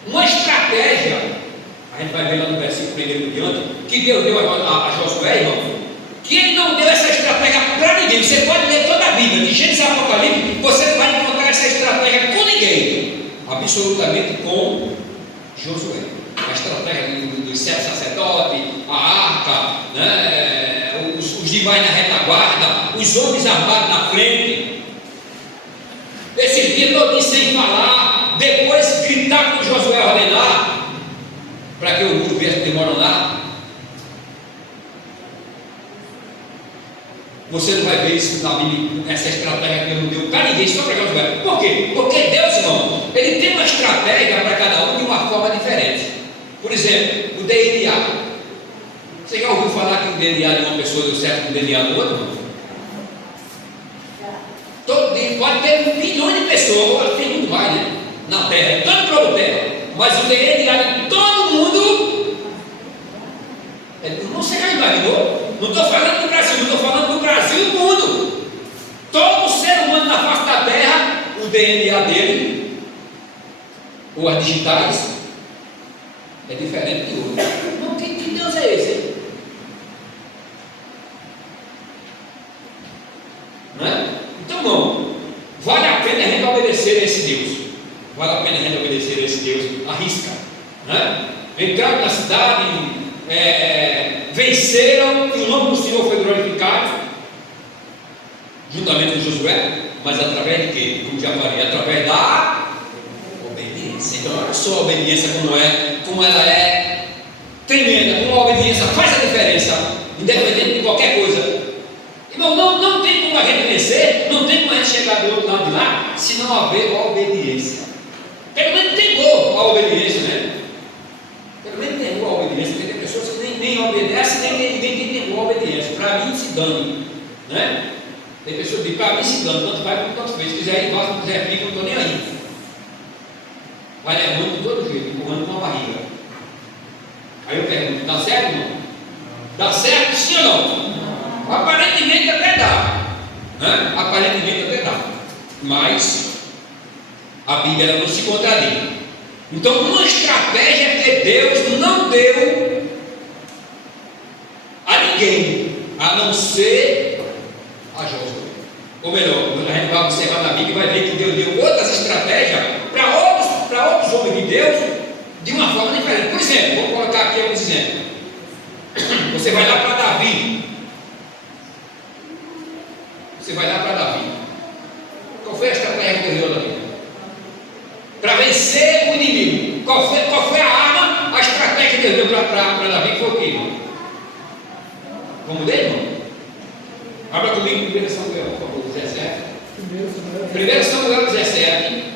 uma estratégia, a gente vai ver lá no versículo 1 em diante, que Deus deu a Josué, irmão, que Ele não deu essa estratégia para ninguém. Você pode ler toda a Bíblia, de Gênesis a Apocalipse, você não vai encontrar essa estratégia com ninguém, absolutamente com Josué. A estratégia dos 7 sacerdotes, a arca, né, os demais na retaguarda, os homens armados na frente, esses dias todos sem falar, depois gritar com Josué ordenar, para que o mundo viesse desmoronar. Você não vai ver isso na Bíblia, essa estratégia que Deus não deu para ninguém, só para Josué. Por quê? Porque Deus, irmão, Ele tem uma estratégia para cada um de uma forma diferente. Por exemplo, o DNA. Você já ouviu falar que o DNA de uma pessoa deu certo com o DNA do outro? Todo dia pode ter milhões de pessoas, tem muito mais, né? Na Terra, todo o globo Terra. Mas o DNA de todo mundo, você já imaginou? Não estou falando do Brasil, não estou falando do Brasil e do mundo. Todo ser humano na face da Terra, o DNA dele, ou as digitais, é diferente de outro. Irmão, que Deus é esse? Hein? Não é? Então, irmão, vale a pena a gente obedecer a esse Deus. Vale a pena a gente obedecer a esse Deus. Arrisca. Né? Entraram na cidade, venceram, e o nome do Senhor foi glorificado, juntamente com Josué, mas através de quê? Como já falei, através da obediência. Então, olha só a obediência como ela é tremenda, como a obediência faz a diferença, independente de qualquer coisa. Irmão, não tem como a gente vencer, não tem como a gente chegar do outro lado de lá, se não haver obediência. Pelo menos temor a obediência, né? Pelo menos temor a obediência, porque tem pessoas que nem obedecem, nem tem temor a obediência. Para mim se dane, né? Tem pessoas que dizem, para mim se dane, tanto vai como tanto fez. Se quiser ir, vai, se quiser fica, eu não estou nem aí. Vai levando de todo jeito, empurrando com a barriga. Aí eu pergunto, dá certo, irmão? Dá certo sim ou não? Aparentemente até dá, né? Aparentemente até dá, mas a Bíblia ela não se contradiz. Então, uma estratégia que Deus não deu a ninguém, a não ser a Josué. Ou melhor, quando a gente vai observar na Bíblia, vai ver que Deus deu outras estratégias para outros homens de Deus de uma forma diferente. Por exemplo, vou colocar aqui alguns exemplos. Você vai lá para Davi. Qual foi a estratégia que Deus deu a Davi? Para vencer o inimigo. Qual foi a arma? A estratégia que Deus deu para Davi foi o quê? Vamos ler, irmão? Abra comigo 1 Samuel, por favor, 17. 1 Samuel 17.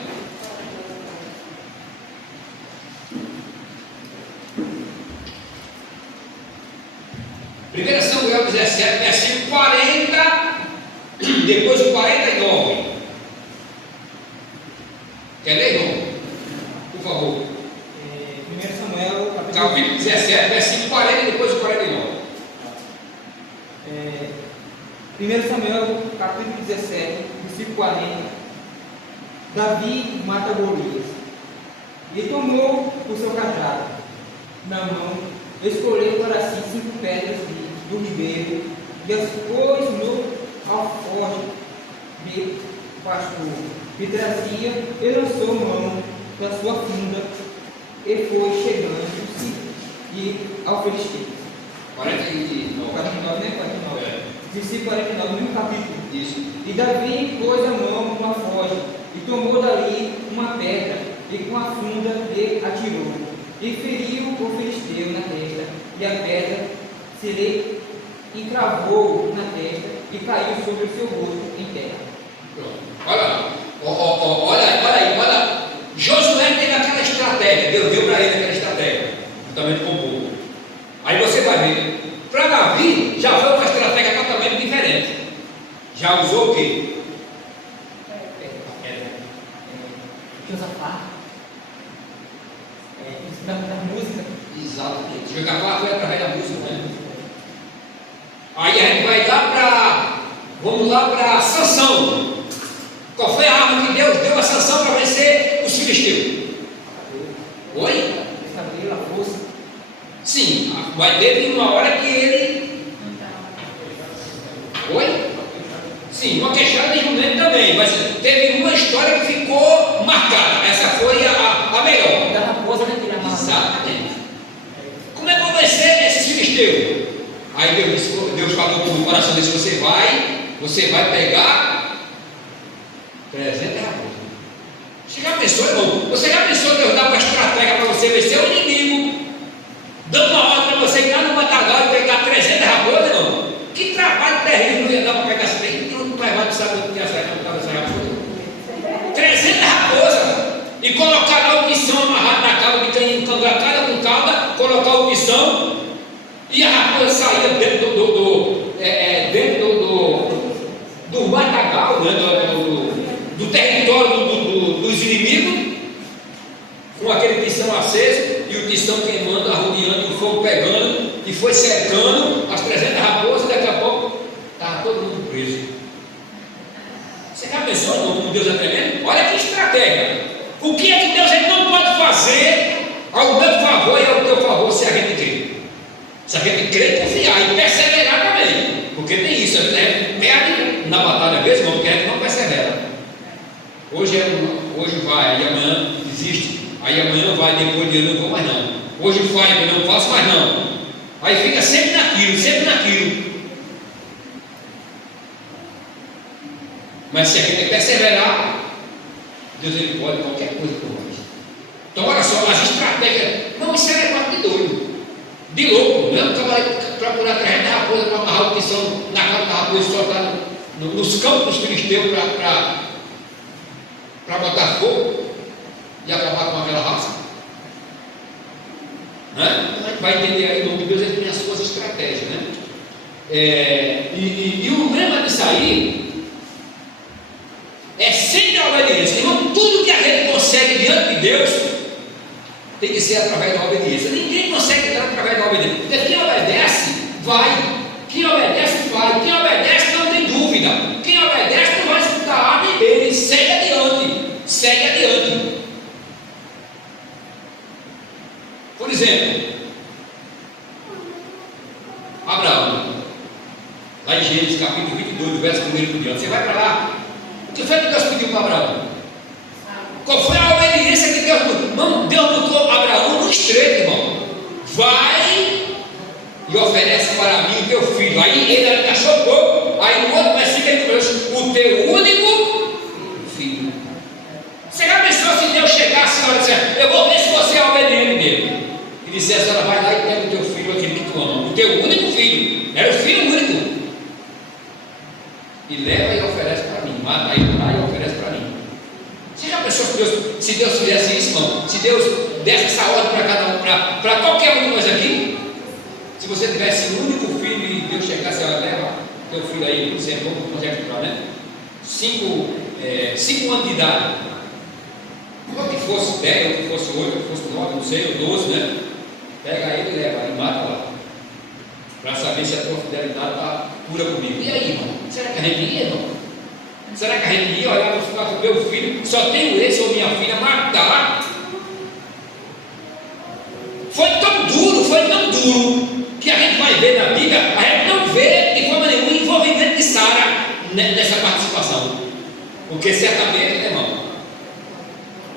1 Samuel 17, versículo 40, depois o 49. Quer ler, irmão? Por favor. 1 Samuel, Capítulo 17, versículo 40 e depois o 49. 1 Samuel, capítulo 17, versículo 40. Davi mata Golias. E tomou o seu cajado na mão, escolheu para si 5 pedras do ribeiro e as pôs no alforje de pastor que trazia e lançou mão da sua funda e foi chegando-se ao filisteu. 49. 49, né? 49. Versículo 49, no mesmo capítulo. Isso. E Davi pôs a mão numa foz e tomou dali uma pedra e com a funda lhe atirou e feriu o filisteu na testa, e a pedra se lhe encravou na testa e caiu sobre o seu rosto em terra. Pronto. Olha. Josué teve aquela estratégia, Deus deu para ele aquela estratégia, juntamente com o povo. Aí você vai ver, para Davi já foi uma estratégia totalmente diferente. Já usou o quê? Josafá. Da música. Exatamente. Josafá foi através da música, né? Aí a gente vai lá vamos lá para Sansão. Qual foi a arma que Deus deu a Sansão para vencer os filisteus? Oi? Estabeleu a força. Sim, mas teve uma hora que ele. Oi? Sim, uma queixada de jumento também, mas teve uma história que ficou marcada. Essa foi a melhor. Da raposa, né? Exatamente. Como é que eu vou vencer esses filisteus? Aí Deus falou no coração dele: você vai pegar 300 raposas. Você já pensou, irmão? Você já pensou Deus dar uma estratégia para você vencer o inimigo? Dando uma ordem para você ir lá no matagal e pegar 300 raposas, irmão? Que trabalho terrível não ia dar para pegar essa daí? Não vai mais saber o que ia sair essa raposa. 300 raposas. E colocar lá o pição amarrado na cauda de canhão, cada com cauda, colocar o pição e a raposa saía dentro do matagal, né, do território dos inimigos, com aquele pição aceso e o pição queimando, arrodeando, o fogo pegando, e foi cercando as 300 raposas, e daqui a pouco estava todo mundo preso. Você já pensou como Deus é tremendo? Olha que estratégia! O que é que Deus ele não pode fazer ao meu favor e ao teu favor se a gente crer? Se a gente crer, confiar e perseverar também. Porque tem isso, a gente perde na batalha mesmo, irmão, porque a gente não persevera. Hoje vai, e amanhã desiste. Aí amanhã vai, depois de eu não vou mais não. Hoje vai, eu não faço mais não. Aí fica sempre naquilo. Mas se a gente perseverar, Deus ele pode qualquer coisa por nós. Então olha só, as estratégias. Não, isso é negócio de doido, de louco. Não procurar 300 raposas para amarrar o que são na cauda da raposa e soltar nos campos dos filisteus para botar fogo e acabar com aquela raça? Né? Vai entender aí, o nome de Deus, ele tem as suas estratégias, né? E o lema disso aí é sempre a obediência. Irmão, tudo que a gente consegue diante de Deus tem que ser através da obediência. Ninguém consegue dar através da obediência. Porque quem obedece, vai. Quem obedece, vai. Quem obedece, não tem dúvida. Quem obedece, não vai escutar A nem B. Ele segue adiante. Segue adiante. Por exemplo, Abraão, lá em Gênesis capítulo 22, verso 1 por diante. Você vai para lá. O que foi que Deus pediu para Abraão? Qual foi a obediência que Deus botou? Não, Deus botou Abraão no estreito, irmão. Vai e oferece para mim o teu filho. Aí ele ainda chocou. Aí no outro versículo ele diz: o teu único filho. Você já pensou se Deus chegasse e dissesse: eu vou ver se você é obediente dele? E dissesse: ela vai lá e pega o teu filho, aquele que tu ama, o teu único filho. Era o filho único. E leva e oferece para mim. Mata ele lá e oferece para mim. Você já pensou se Deus fizesse isso, irmão? Se Deus desse essa ordem para cada um, para qualquer um de nós aqui? Se você tivesse um único filho e Deus chegasse e leva teu filho aí, por exemplo, vamos conjecturar, né? 5 anos de idade. Ou que fosse 10, ou que fosse 8, ou que fosse 9, não sei, ou 12, né? Pega ele e leva, e mata lá. Para saber se a tua fidelidade está pura comigo. E aí, irmão? Será que a gente ia, irmão? Será que a gente ia olhar para o meu filho, só tenho esse ou minha filha, matar? Foi tão duro, que a gente vai ver na Bíblia, a gente não vê de forma nenhuma o envolvimento de Sara nessa participação. Porque certamente, irmão,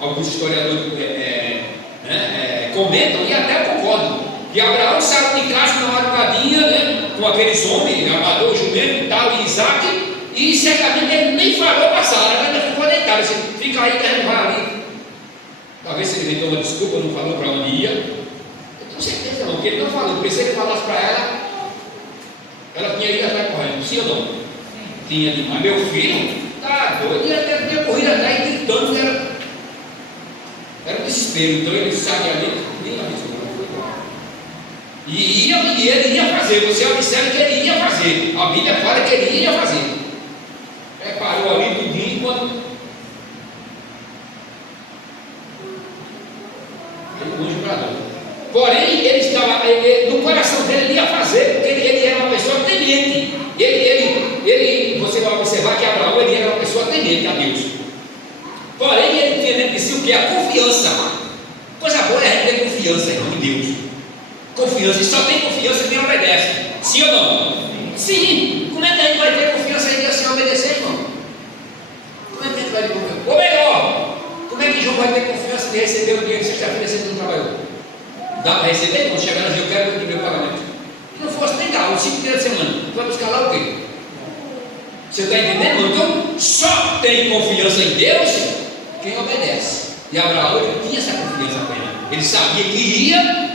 alguns historiadores comentam e até concordam, que Abraão saiu de casa na madrugadinha, né, com aqueles homens, amador, jumento e tal, e Isaac, e certamente ele nem falou para Sara, ela ainda ficou deitada, disse: fica aí que a gente vai ali. Talvez se ele inventou uma desculpa, não falou para onde ia. Eu tenho certeza não, porque ele não falou, porque se ele falasse para ela tinha ido atrás correndo, sim ou não? Sim. Tinha demais. Meu filho, tá doido, ele tinha corrido atrás e gritando, era um desespero. Então ele sai ali, nem avisou. E ele ia fazer, você observa que ele ia fazer. A Bíblia fala que ele ia fazer. Parou ali tudinho quando ele anjo bradou. Porém, ele estava no coração dele, ele ia fazer, porque ele era uma pessoa temente. Você vai observar que Abraão ele era uma pessoa temente a Deus. Porém, ele tinha dentro de si o que? A confiança. Coisa boa é a gente ter confiança, irmão, em Deus. Confiança, e só tem confiança quem obedece. Sim ou não? Sim. Como é que a gente vai ter confiança em Deus sem obedecer, irmão? Como é que a gente vai ter confiança? Ou melhor, como é que João vai ter confiança de receber o dinheiro que sexta-feira você não trabalhou? Dá para receber? Quando chegar no dia, eu quero o meu pagamento. Se não fosse nem dar, os 5 dias da semana, tu vai buscar lá o quê? Você está entendendo? Então, só tem confiança em Deus quem obedece. E Abraão, ele tinha essa confiança plena. Ele sabia que ia.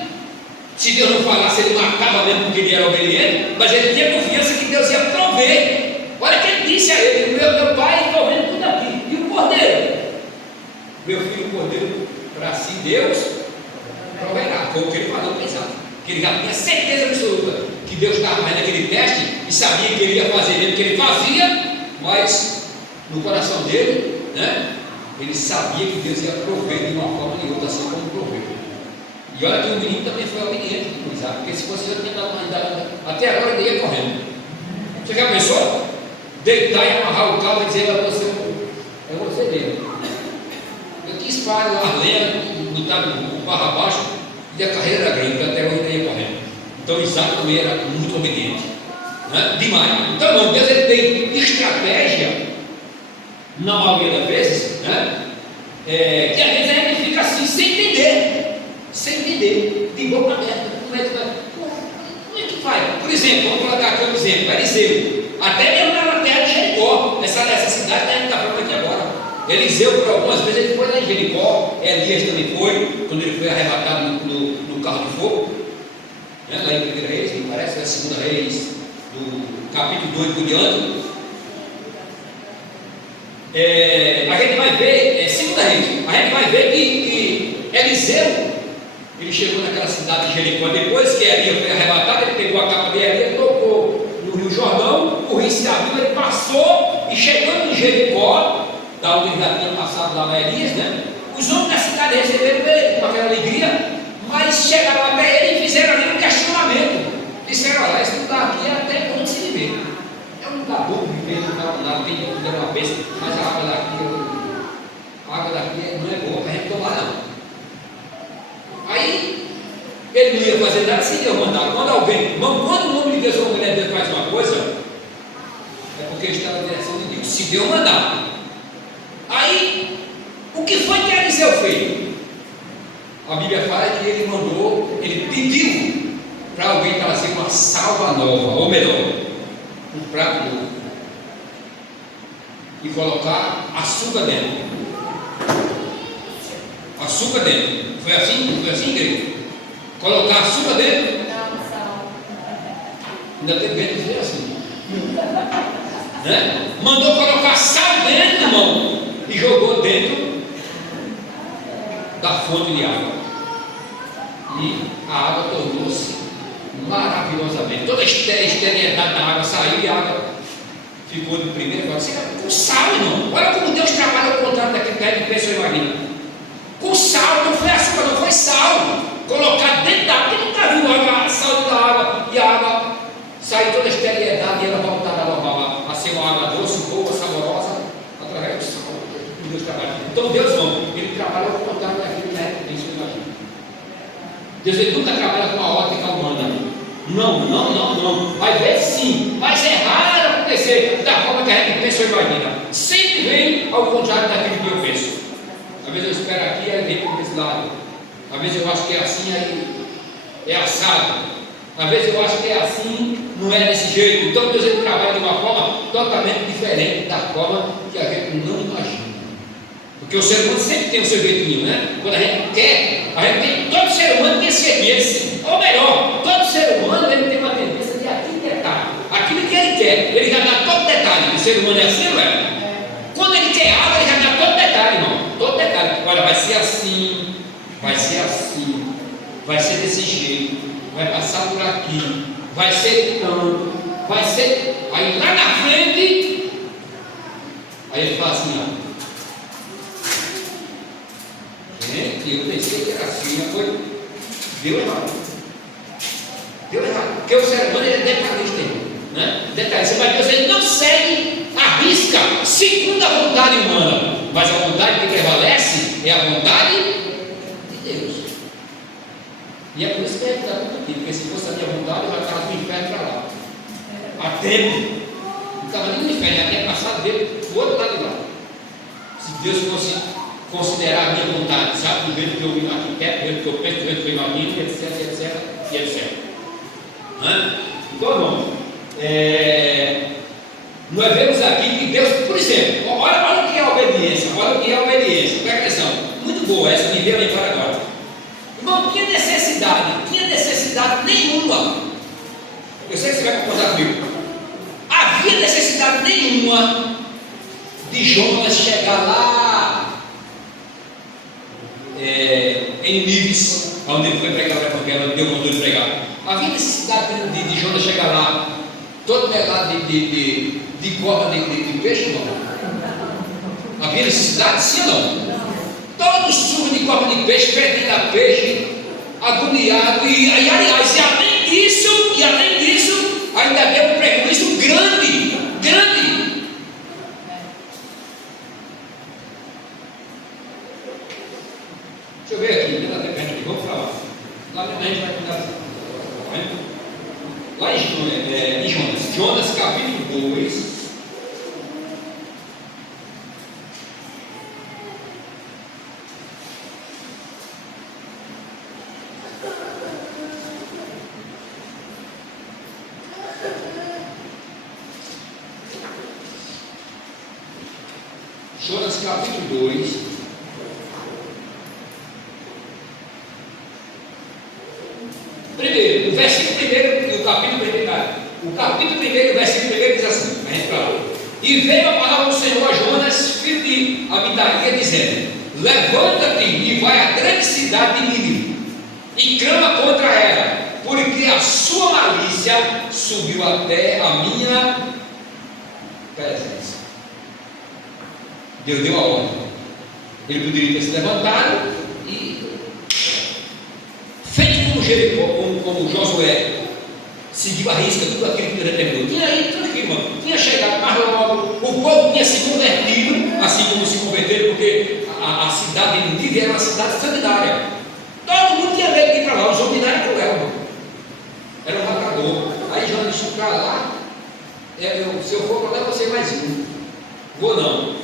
Se Deus não falasse, ele matava mesmo porque ele era obediente, mas ele tinha confiança que Deus ia prover. Olha que ele disse a ele: meu pai, estou vendo tudo aqui. E o cordeiro? Meu filho, o cordeiro, para si Deus proverá. Foi o que ele falou para Isaac. Que ele já tinha certeza absoluta que Deus estava fazendo aquele teste e sabia que ele ia fazer mesmo que ele fazia, mas no coração dele, né, ele sabia que Deus ia prover de uma forma ou de outra, assim como proveu. E olha que o menino também foi obediente com Isaac, porque se fosse eu tinha dado uma idade, até agora ele ia correndo. Você já pensou? Deitar e amarrar o carro e dizer: é você dele. Eu quis parar a lenha, botar o barro abaixo, e a carreira era grande, até hoje ele ia correndo. Então Isaac também era muito obediente, né? Demais. Então, irmão, Deus ele tem estratégia, na maioria das vezes, né? Que às vezes a gente fica assim, sem entender, de boca aberta. Como é que faz? Por exemplo, vamos colocar aqui um exemplo: Eliseu, até mesmo na terra de Jericó, essa cidade que a gente está falando aqui agora. Eliseu, por algumas vezes, ele foi lá em Jericó. Elias também foi, quando ele foi arrebatado no carro de fogo, né? Lá em 1 Reis, me parece, é 2 Reis, do capítulo 2 por diante. a gente vai ver, segunda Reis, a gente vai ver que Eliseu, ele chegou naquela cidade de Jericó, depois que Elias foi arrebatado, ele pegou a capa de Elias, tocou no Rio Jordão, o rio se abriu, ele passou, e chegando em Jericó, da onde ele já tinha passado lá na Elias, né? Os homens da cidade receberam ele com aquela alegria, mas chegaram até ele e fizeram ali um questionamento. Disseram: olha, esse lugar aqui é até onde se viver. É um lugar bom viver, não dá nada, tem que ter uma besta, mas a água daqui não é boa para a gente tomar, não. Aí ele não ia fazer nada sem Deus mandar. Quando o nome de Deus ou a mulher de Deus faz uma coisa, é porque está na direção de Deus. Se Deus mandar. Aí, o que foi que Eliseu fez? A Bíblia fala que ele pediu para alguém trazer uma salva nova, ou melhor, um prato novo, e colocar açúcar dentro. Açúcar dentro. Foi assim, igreja? Colocar açúcar dentro? Não, sal. Ainda tem medo de dizer assim. Né? Mandou colocar sal dentro, irmão, e jogou dentro da fonte de água. E a água tornou-se maravilhosamente. Toda a esterilidade da água saiu e a água ficou de primeira. Com sal, irmão. Olha como Deus trabalha ao contrário daquilo que a gente pensa ou imagina. Com sal, não foi açúcar, não foi sal. Colocar dentro da água, porque nunca viu água, sal da água, e a água saiu toda a esterilidade e ela voltava a normal, a ser uma água doce, boa, saborosa, através do sal. Deus trabalha. Então Deus não, ele trabalha ao contrário daquilo que a gente pensa ou imagina. Deus ele nunca trabalha com a ótica humana. Não. Vai ver sim, mas é raro acontecer da forma que a gente pensa ou imagina. Sempre vem ao contrário daquilo que eu penso. Às vezes eu espero aqui, aí vem por esse lado. Às vezes eu acho que é assim, aí é assado. Às vezes eu acho que é assim, não é desse jeito. Então Deus ele trabalha de uma forma totalmente diferente da forma que a gente não imagina. Porque o ser humano sempre tem o seu jeitinho, né? Quando a gente quer, todo ser humano tem esse jeito. Ou melhor, todo ser humano ele tem uma tendência de arquitetar aquilo que ele quer, ele já dá todo detalhe. O ser humano é assim, não é? Quando ele quer algo, ele já dá todo detalhe, irmão. Todo detalhe. Olha, vai ser assim, vai ser desse jeito, vai passar por aqui, vai ser tanto, vai ser. Aí lá na frente, aí ele fala assim: ó. Gente, eu pensei que era assim, mas foi. Deu errado. Porque o ser humano ele é detalhista, né? Detalhista, mas Deus ele não segue a risca segundo a vontade humana, mas a vontade que prevalece é a vontade de Deus. E é por isso que é que está tudo aqui, porque se fosse a minha vontade, eu já estava no inferno para lá. Há tempo. Não estava nem no inferno, já tinha passado dele do outro lado de lá. Se Deus fosse considerar a minha vontade, sabe, do jeito que eu arquiteto, do jeito que eu penso, do jeito que eu imagino, etc. Então, irmão, nós vemos aqui que Deus, por exemplo, olha o que é obediência, presta atenção, muito boa essa, me veio lembrar agora. Não tinha necessidade nenhuma, eu sei que você vai concordar comigo, havia necessidade nenhuma de Jonas chegar lá em Nínive, onde ele foi pregar o evangelho, onde Deus mandou ele pregar. Havia necessidade de Jonas chegar lá, todo melado de corda de peixe, não? Havia necessidade, sim ou não? Todos sujos de corda de peixe, perdendo a peixe, agoniado, e além disso, ainda deu um prejuízo grande. Deixa eu ver aqui, vamos para lá. Lá a gente vai cuidar. Lá em Jonas capítulo 2. Jonas capítulo 2. Primeiro, o capítulo 1, o versículo 1 diz assim, a gente fala: E veio a palavra do Senhor a Jonas, filho de Amitai, dizendo: levanta-te e vai à grande cidade de Nínive, e clama contra ela, porque a sua malícia subiu até a minha presença. Deus deu a ordem. Ele poderia ter se levantado e feito como Jericó, como Josué, seguiu a risca tudo aquilo que Deus determinou. Tinha aí tranquilo, irmão. Tinha chegado mais logo, o povo tinha se convertido, assim como se converteram, porque a cidade de Nínive era uma cidade sanguinária. Todo mundo tinha medo de ir para lá. Os homens não eram cruel, irmão. Era um matador. Aí Jonas disse para lá: se eu for para lá, você mais um. Vou não.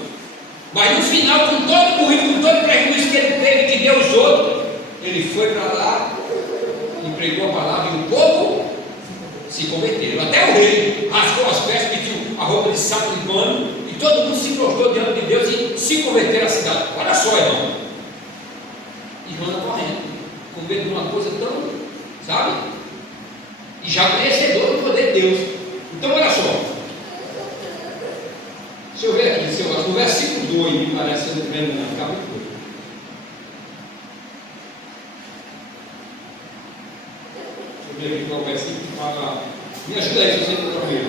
Mas no final, com todo o currículo, com todo o prejuízo que ele teve, que deu os outros, ele foi para lá e pregou a palavra, e o povo se converteram. Até o rei rasgou as vestes, pediu a roupa de saco de pano, e todo mundo se prostrou diante de Deus e se converteram à cidade. Olha só, irmão. E Jonas correndo, com medo de uma coisa tão, sabe? E já conhecedor do poder de Deus. Então, olha só. Se eu ver aqui, no versículo 2, me parece ser no primeiro capítulo 2. Deixa eu ver aqui qual é o versículo que fala. Me ajuda aí, se você não ver.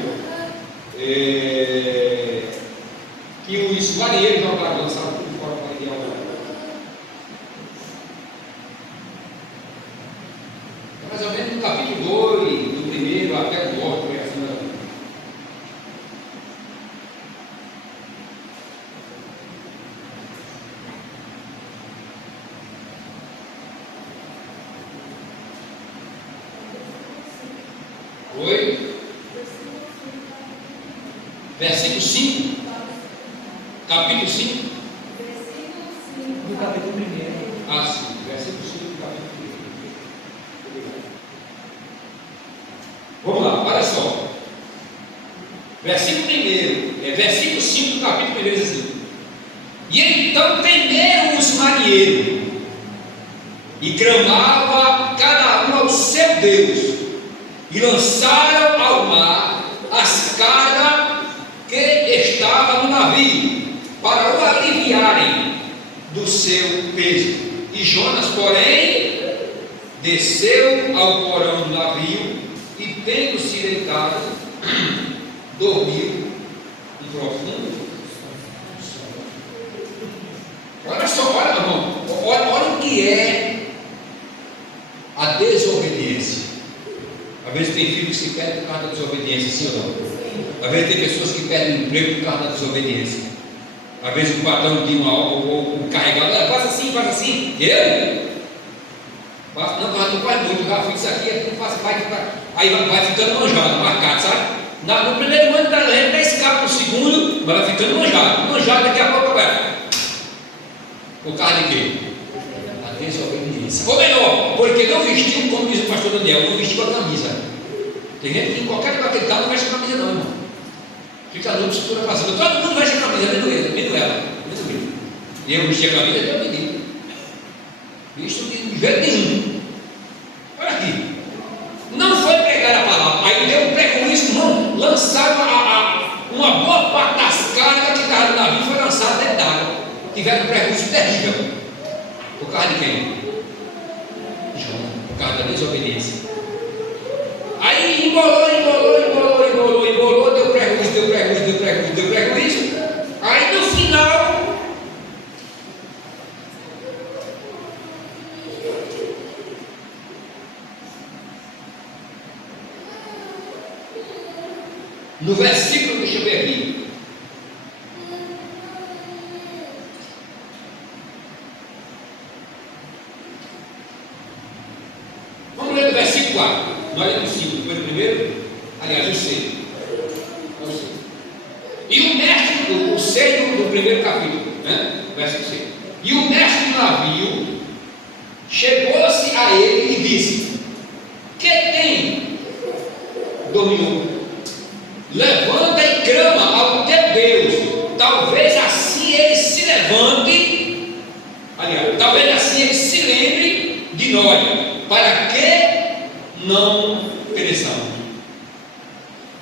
Que os marinheiros jogaram, lançaram tudo fora para ir ao mar. Mais ou menos no capítulo 2, do primeiro até o 9, versículo 5, capítulo 5, do capítulo 1. Ah, sim, versículo 5 do capítulo 1. Vamos lá, olha só. Versículo 1, versículo 5 do capítulo 1 diz assim: e então temeram os marinheiros, e clamava cada um ao seu Deus, e lançaram ao mar as cargas que estava no navio, para o aliviarem do seu peso. E Jonas, porém, desceu ao porão do navio, e tendo-se deitado, dormiu um profundo. Olha só, olha, irmão, olha o que é a desobediência. Às vezes tem filhos que perdem por causa da desobediência, sim ou não? Às vezes tem pessoas que perdem o emprego por causa da desobediência. Às vezes o patrão de uma obra, ou o carregador, faz assim, eu? Não, mas não faz muito, já fiz isso aqui, não faz, aí vai ficando manjado, marcado, sabe? No primeiro ano da lei, 10 no segundo, vai ficando manjado, daqui a pouco vai. Por causa de quê? A desobediência. Ou melhor, porque não vestiu, como diz o pastor Daniel, não vestiu a camisa. Tem gente que em qualquer lugar que ele está não veste a camisa não, irmão. Fica louco, estrutura passando. Todo mundo veste a camisa, menos ela. E eu vesti a camisa até o menino. Visto de jeito nenhum. Olha aqui. Não foi pregar a palavra. Aí deu um prejuízo, não. Lançaram uma boa parte das cargas que estavam no navio, foi lançada dentro d'água. Tiveram um prejuízo terrível. Por causa de quem? Jonas. Por causa da desobediência. Aí embolou, deu prejuízo. Aí no final, no versículo, deixa eu ver aqui. Vamos ler o versículo 4. Nós lemos 5, depois do primeiro. Aliás, eu sei. E o mestre, o 6 do primeiro capítulo, né? Versículo 6. E o mestre do navio chegou-se a ele e disse: que tem? Dormiu. Levanta e clama ao teu Deus. Talvez assim ele se levante. Aliás, talvez assim ele se lembre de nós, para que não pereçamos.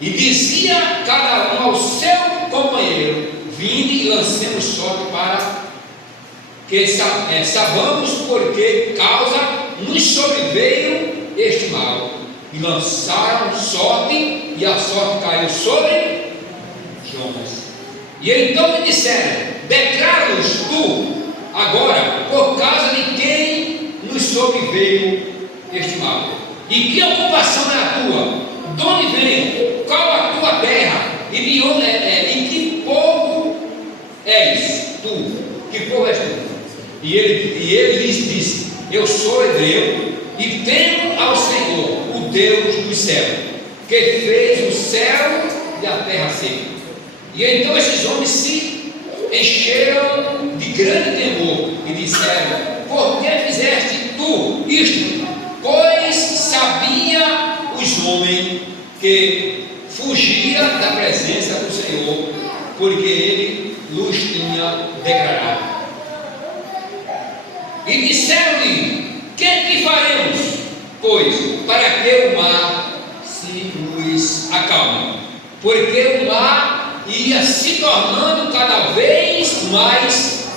E dizia cada um ao seu companheiro: lancemos sorte para que sabamos por que causa nos sobreveio este mal. E lançaram sorte, e a sorte caiu sobre Jonas. E então lhe disseram: declara-nos tu agora por causa de quem nos sobreveio este mal. E que ocupação é a tua? De onde vem? Qual a tua terra? E de onde e que povo és tu? Que povo és tu? E ele lhes disse: eu sou hebreu e temo ao Senhor, o Deus dos céus, que fez o céu e a terra seca. E então esses homens se encheram de grande temor e disseram: por que fizeste tu isto? Pois sabia os homens que fugia da presença do Senhor, porque ele lhes tinha declarado. E disseram-lhe: que faremos, pois, para que o mar se nos acalme? Porque o mar ia se tornando cada vez mais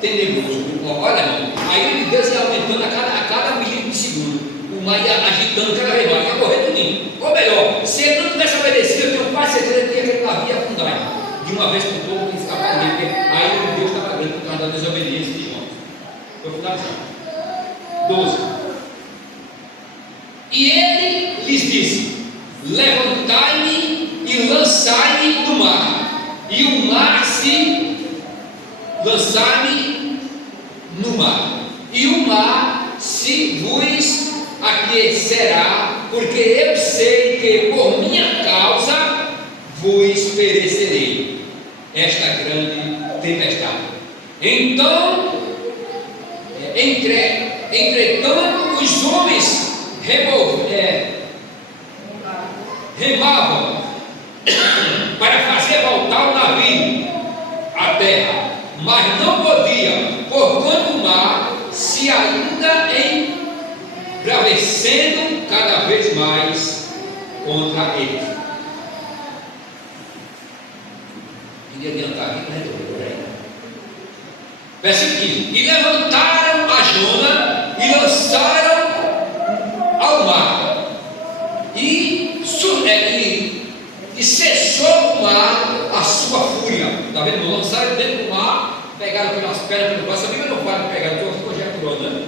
tenebroso. Olha, irmão, aí Deus ia aumentando a cada milímetro de segundo. O mar ia agitando cada vez mais, ia correr tudinho. Ou melhor, se ele não tivesse obedecido, eu tenho quase certeza que aquele navio ia afundar de uma vez por todas e escapar dele, porque aí Deus estava grande por causa da desobediência de Jonas. Vou finalizar. 12. E ele lhes disse: levantai-me e lançai-me no mar, e o mar se lançai-me no mar, e o mar se vos aquecerá, porque eu sei que por minha causa vos perecerei esta grande tempestade. Então, entretanto, os homens remavam para fazer voltar o navio à terra, mas não podia, porquanto o mar se ainda embravecendo cada vez mais contra ele. Queria adiantar aqui, mas versículo 15: e levantaram a Jona e lançaram ao mar, e cessou o mar a sua fúria. Está vendo? Lançaram dentro do mar, pegaram pelas pernas, pelo braço. A Bíblia não fala de pegar, estou conjecturando, né?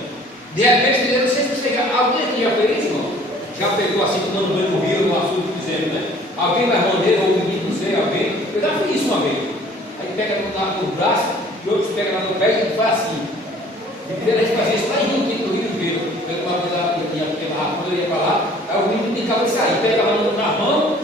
De repente, fizeram sempre pegar. Alguém aqui já fez isso, não? Já pegou assim, tomando banho no rio, no açude, dizendo, né? Alguém vai rondeiro, ou um menino, não sei, alguém. Eu já fiz isso uma vez. Aí pega no braço, e outros pegam lá no pé e faz assim. E primeiro a gente fazia isso lá em Rio, no Rio de Janeiro. Eu uma vez lá, quando eu ia para lá, aí o menino tem que sair, pega lá na mão,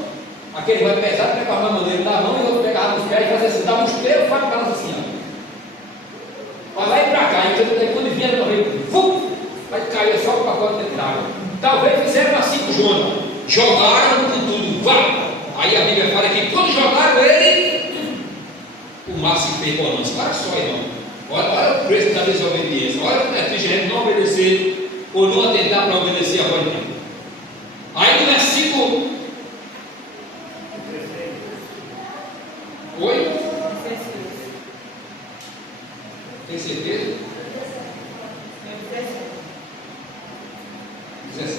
aquele vai pesado, pega a mão dele na mão, e o outro pega lá nos pés e faz assim, dá um espelho, faz para assim, ó. Vai lá e para cá, e quando vinha no rio, vai cair só o pacote dentro da água. Talvez fizeram assim com Jonas, jogaram com tudo, vá. Aí a Bíblia fala que quando jogaram ele, o mar se fez bonança. Olha só, irmão. Olha o preço da desobediência. Olha como é triste a gente não obedecer ou não atentar para obedecer a voz de Deus. Aí no versículo 8. Tem certeza? 17.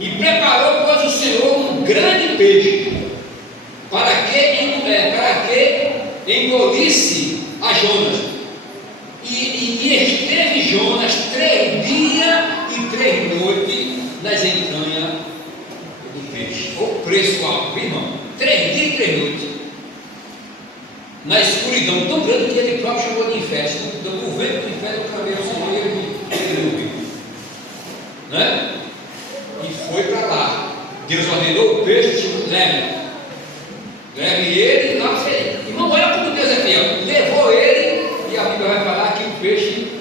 E preparou, pois, o Senhor um grande peixe para que engolisse a Jonas. E esteve Jonas 3 dias e 3 noites nas entranhas do peixe. O preço alto, irmão. 3 dias e 3 noites. Na escuridão tão grande que ele próprio chamou de inferno. O vento do inferno clamei ao Senhor e ele ouviu. Né? E foi para lá. Deus ordenou o peixe, leve ele lá para ele. Irmão, olha como Deus é fiel. Levou ele, e a Bíblia vai falar que o peixe.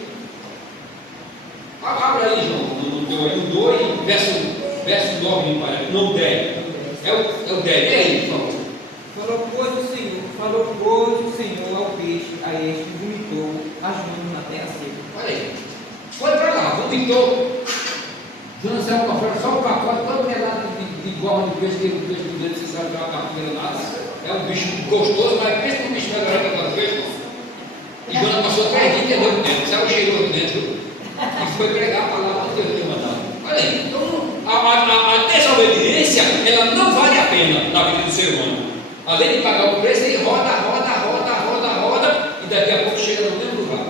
Abra aí, João, no 2, verso 9, não 10. É o 10. E aí, por favor? Falou, pois, o Senhor ao peixe, a este vomitou as mãos na terra seca. Olha aí. Foi para lá, vomitou. Jonas saiu para fora, só o pacote, todo melado de goma de peixe, que o peixe do dedo, você sabe que é uma capinha nada. É um bicho gostoso, mas pensa num bicho que vai adorar para fazer peixe. E Jonas passou 3 dias entendeu dentro, saiu cheiroso dentro e foi pregar a palavra que Deus tinha mandado. Olha aí, então a desobediência, ela não vale a pena na vida do ser humano. Além de pagar o preço, ele roda, e daqui a pouco chega no mesmo lugar.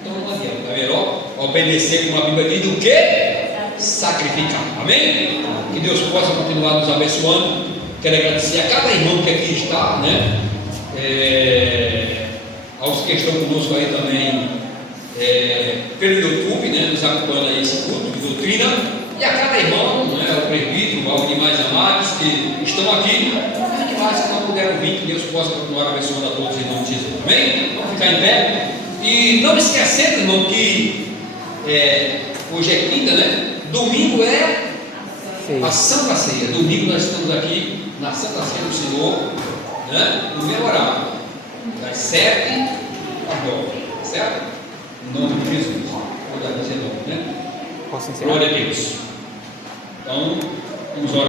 Então não adianta, é melhor obedecer, como a Bíblia diz, do que sacrificar. Amém? Que Deus possa continuar nos abençoando. Quero agradecer a cada irmão que aqui está, né? Aos que estão conosco aí também pelo YouTube, né? Nos acompanhando aí esse culto de doutrina. E a cada irmão, né? Ao presbítero, aos demais amados que estão aqui, e demais que não puderam vir, que Deus possa continuar abençoando a todos em nome de Jesus. Amém? Vamos ficar em pé. E não esquecendo, irmão, que hoje é quinta, né? Domingo é a Santa Ceia. Domingo nós estamos aqui na Santa Ceia do Senhor, né? No mesmo horário, das 7 às 9, certo? Em nome de Jesus. Ou das 19, né? Glória a Deus. Então, vamos orar.